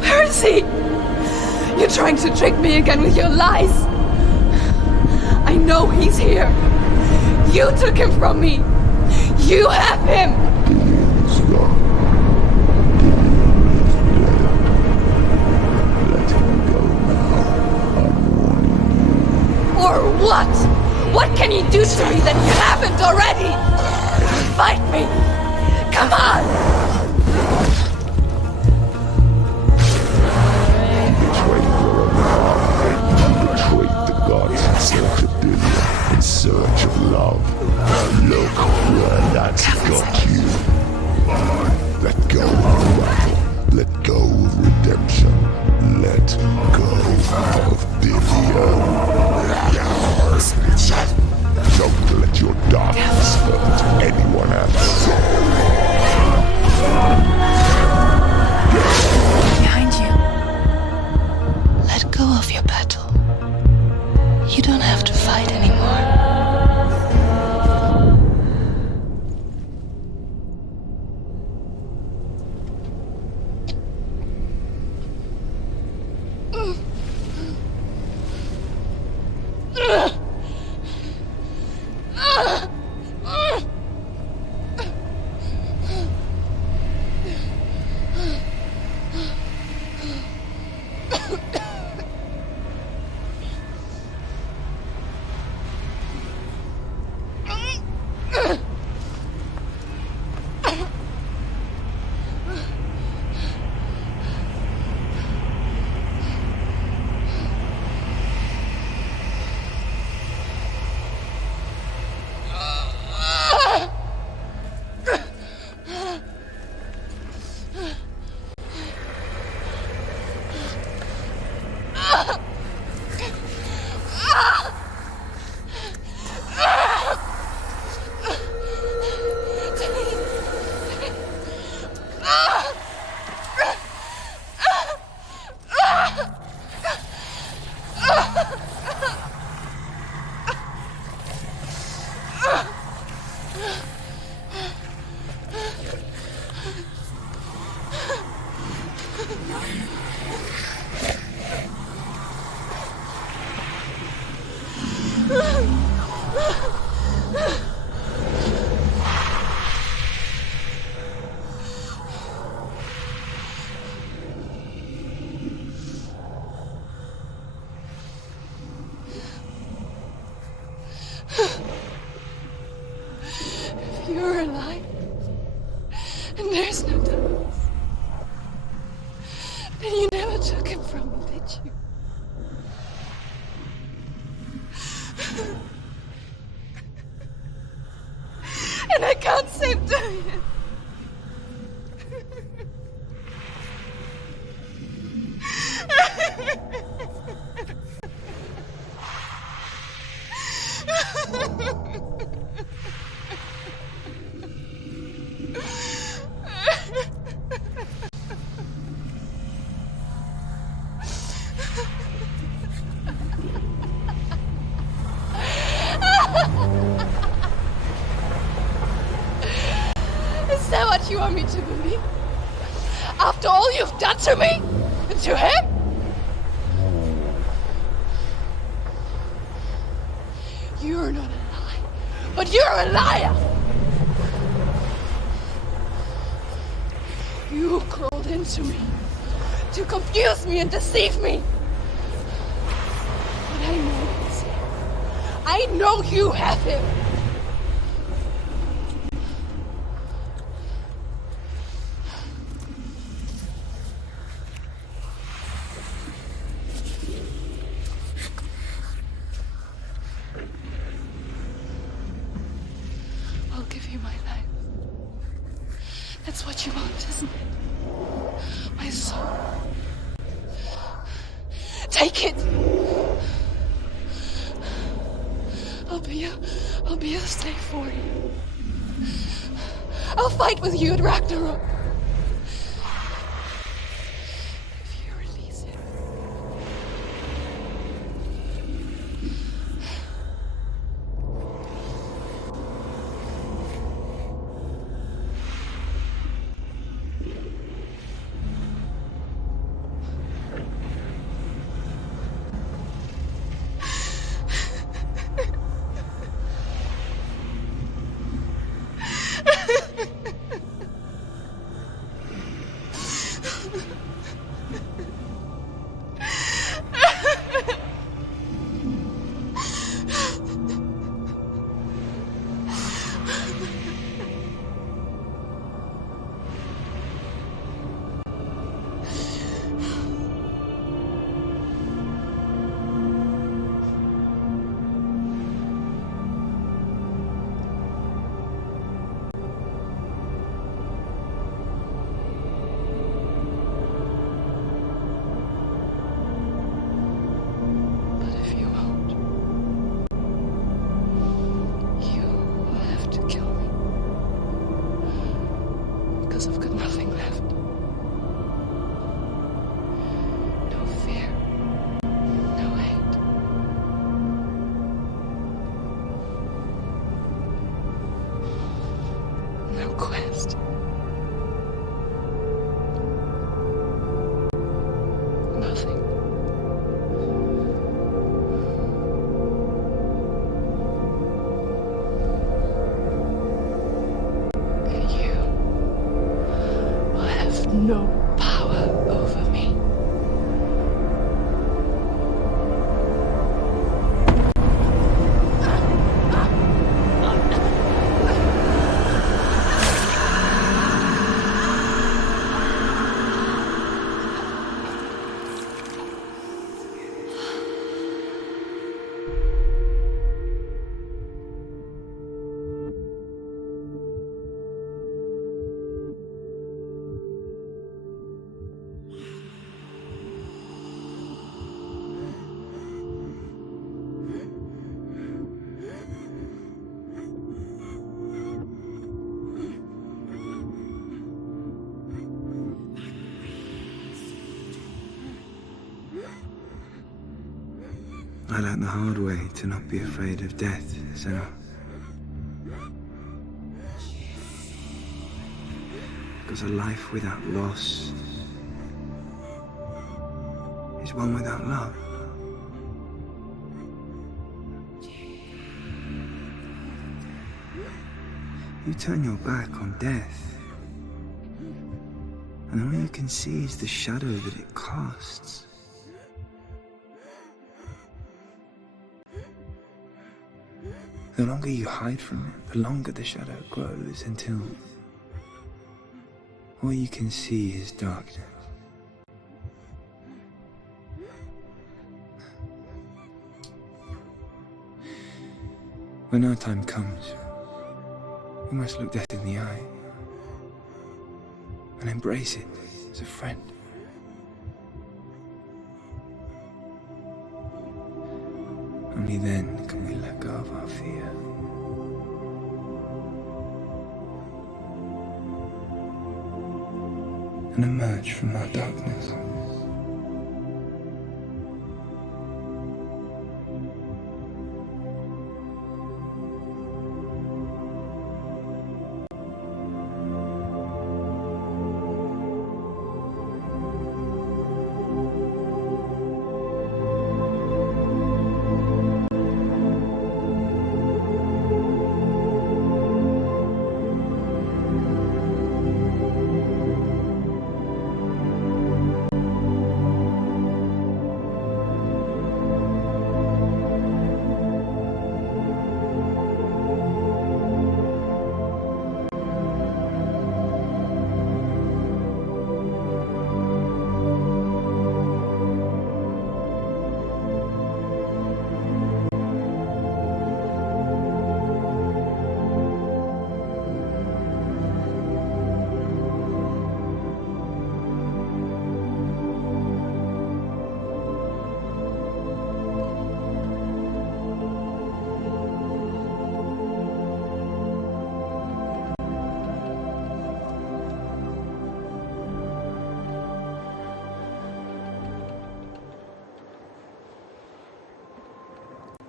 Where is he? You're trying to trick me again with your lies. I know he's here. You took him from me. You have him. Dillion's gone. Or what? What can you do to me that you haven't already? Fight me! Come on! You betrayed the gods in search of Dillion, in search of love. Look That's got you. Let go of battle. Let go of redemption. Let go of Vivian. Don't let your darkness hurt anyone else. Behind you. Let go of your battle. You don't have to fight anymore. You're alive, and there's no darkness. Then you never took him from me, did you? And I can't save Diane. Is that what you want me to believe? After all you've done to me? And to him? You're not a lie, but you're a liar! You crawled into me to confuse me and deceive me. But I know he's here. I know you have him. I'll give you my life. That's what you want, isn't it? My soul. Take it. I'll be a slave for you. I'll fight with you at Ragnarok. If you release him. because I've got nothing left. No fear. No hate. No quest. Nothing. You will have no power over me. I learned the hard way to not be afraid of death, Senua. Because a life without loss is one without love. You turn your back on death, and all you can see is the shadow that it casts. The longer you hide from it, the longer the shadow grows until all you can see is darkness. When our time comes, we must look death in the eye and embrace it as a friend. Only then can we let go of our fear. And emerge from our darkness.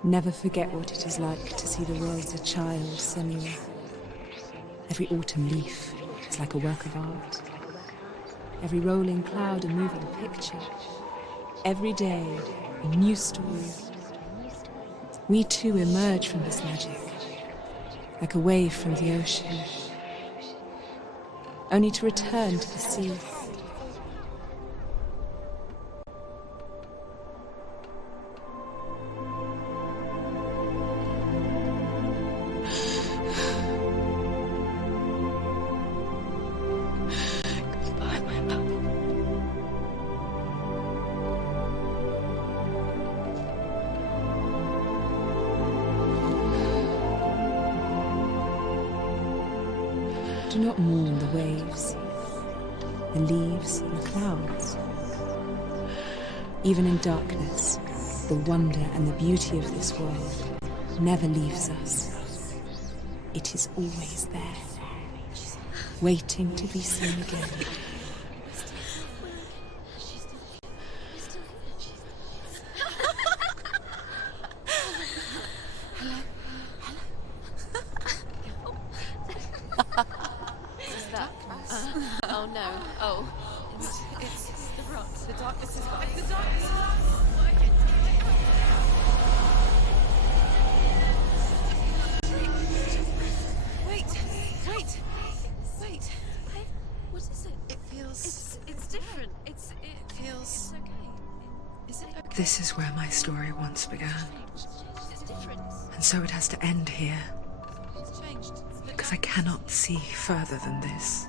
Never forget what it is like to see the world as a child, Senua. Every autumn leaf is like a work of art. Every rolling cloud a moving picture. Every day a new story. We too emerge from this magic, like a wave from the ocean, only to return to the sea. Do not mourn the waves, the leaves, and the clouds. Even in darkness, the wonder and the beauty of this world never leaves us. It is always there. waiting to be seen again. Is that? Oh no. Oh. It's the rocks. The darkness is working. The darkness is working. Wait. What is it? It feels. It's different. It feels. It's okay. Is it okay? This is where my story once began. It's different. And so it has to end here. It's changed. Because I cannot see further than this.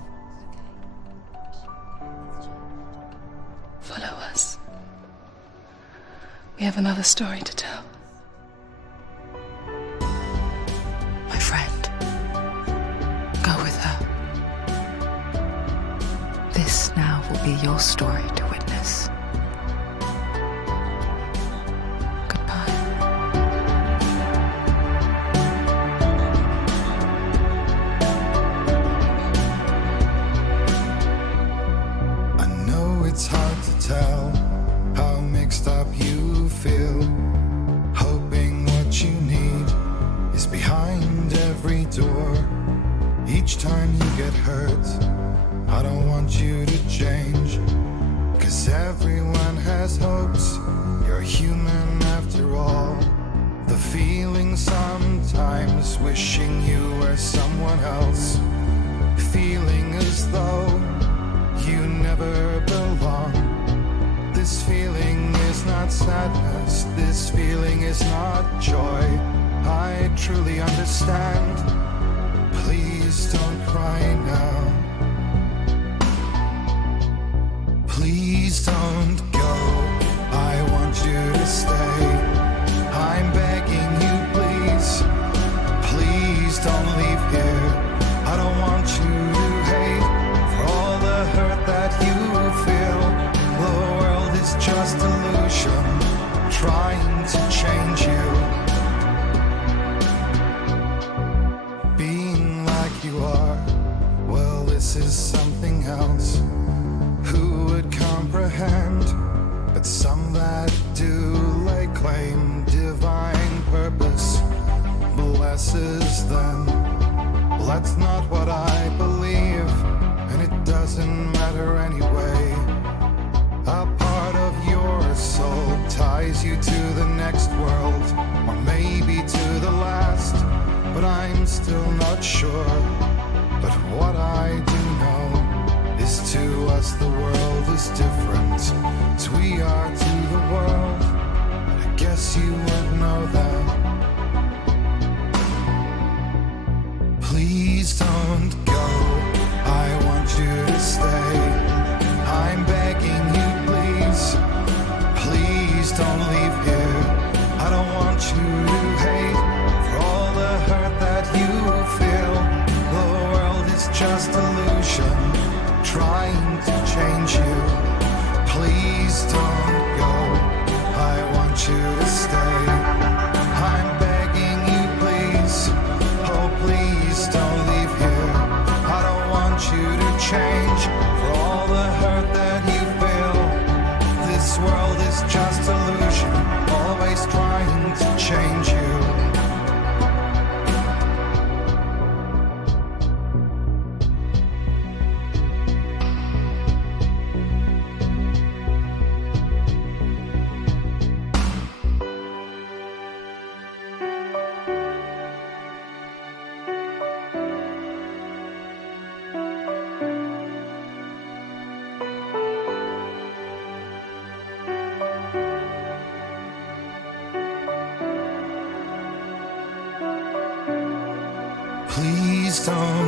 Follow us. We have another story to tell. My friend, go with her. This now will be your story to witness. Goodbye. I know it's hard to tell how mixed up you feel, hoping what you need is behind every door. Each time you get hurt, I don't want you to change, 'cause everyone has hopes. You're human after all. The feeling sometimes wishing you were someone else, feeling as though you never belong. This feeling is not sadness, this feeling is not joy. I truly understand. Please don't cry now. Please don't go. I want you to stay. I'm begging you, please. Please don't leave here. I don't want you to hate for all the hurt that you feel. The world is just illusion, trying to change you. Being like you are, well, this is something else. Who would comprehend? But some that do lay claim divine purpose blesses them. Well, that's not what I believe, and it doesn't matter anyway. A part of your soul ties you to the next world, or maybe to the last, but I'm still not sure. But what I do know is to us the world is different, as we are to the world. I guess you would know that. Please don't go. I want you to stay. I'm begging you, please. Please don't leave here. I don't want you to hate for all the hurt that you feel. The world is just illusion, trying to change you. Please don't go. I want you to stay. I'm begging you, please. Oh, please don't leave here. I don't want you to change for all the hurt that you feel. This world is just illusion, always trying to change you. Please don't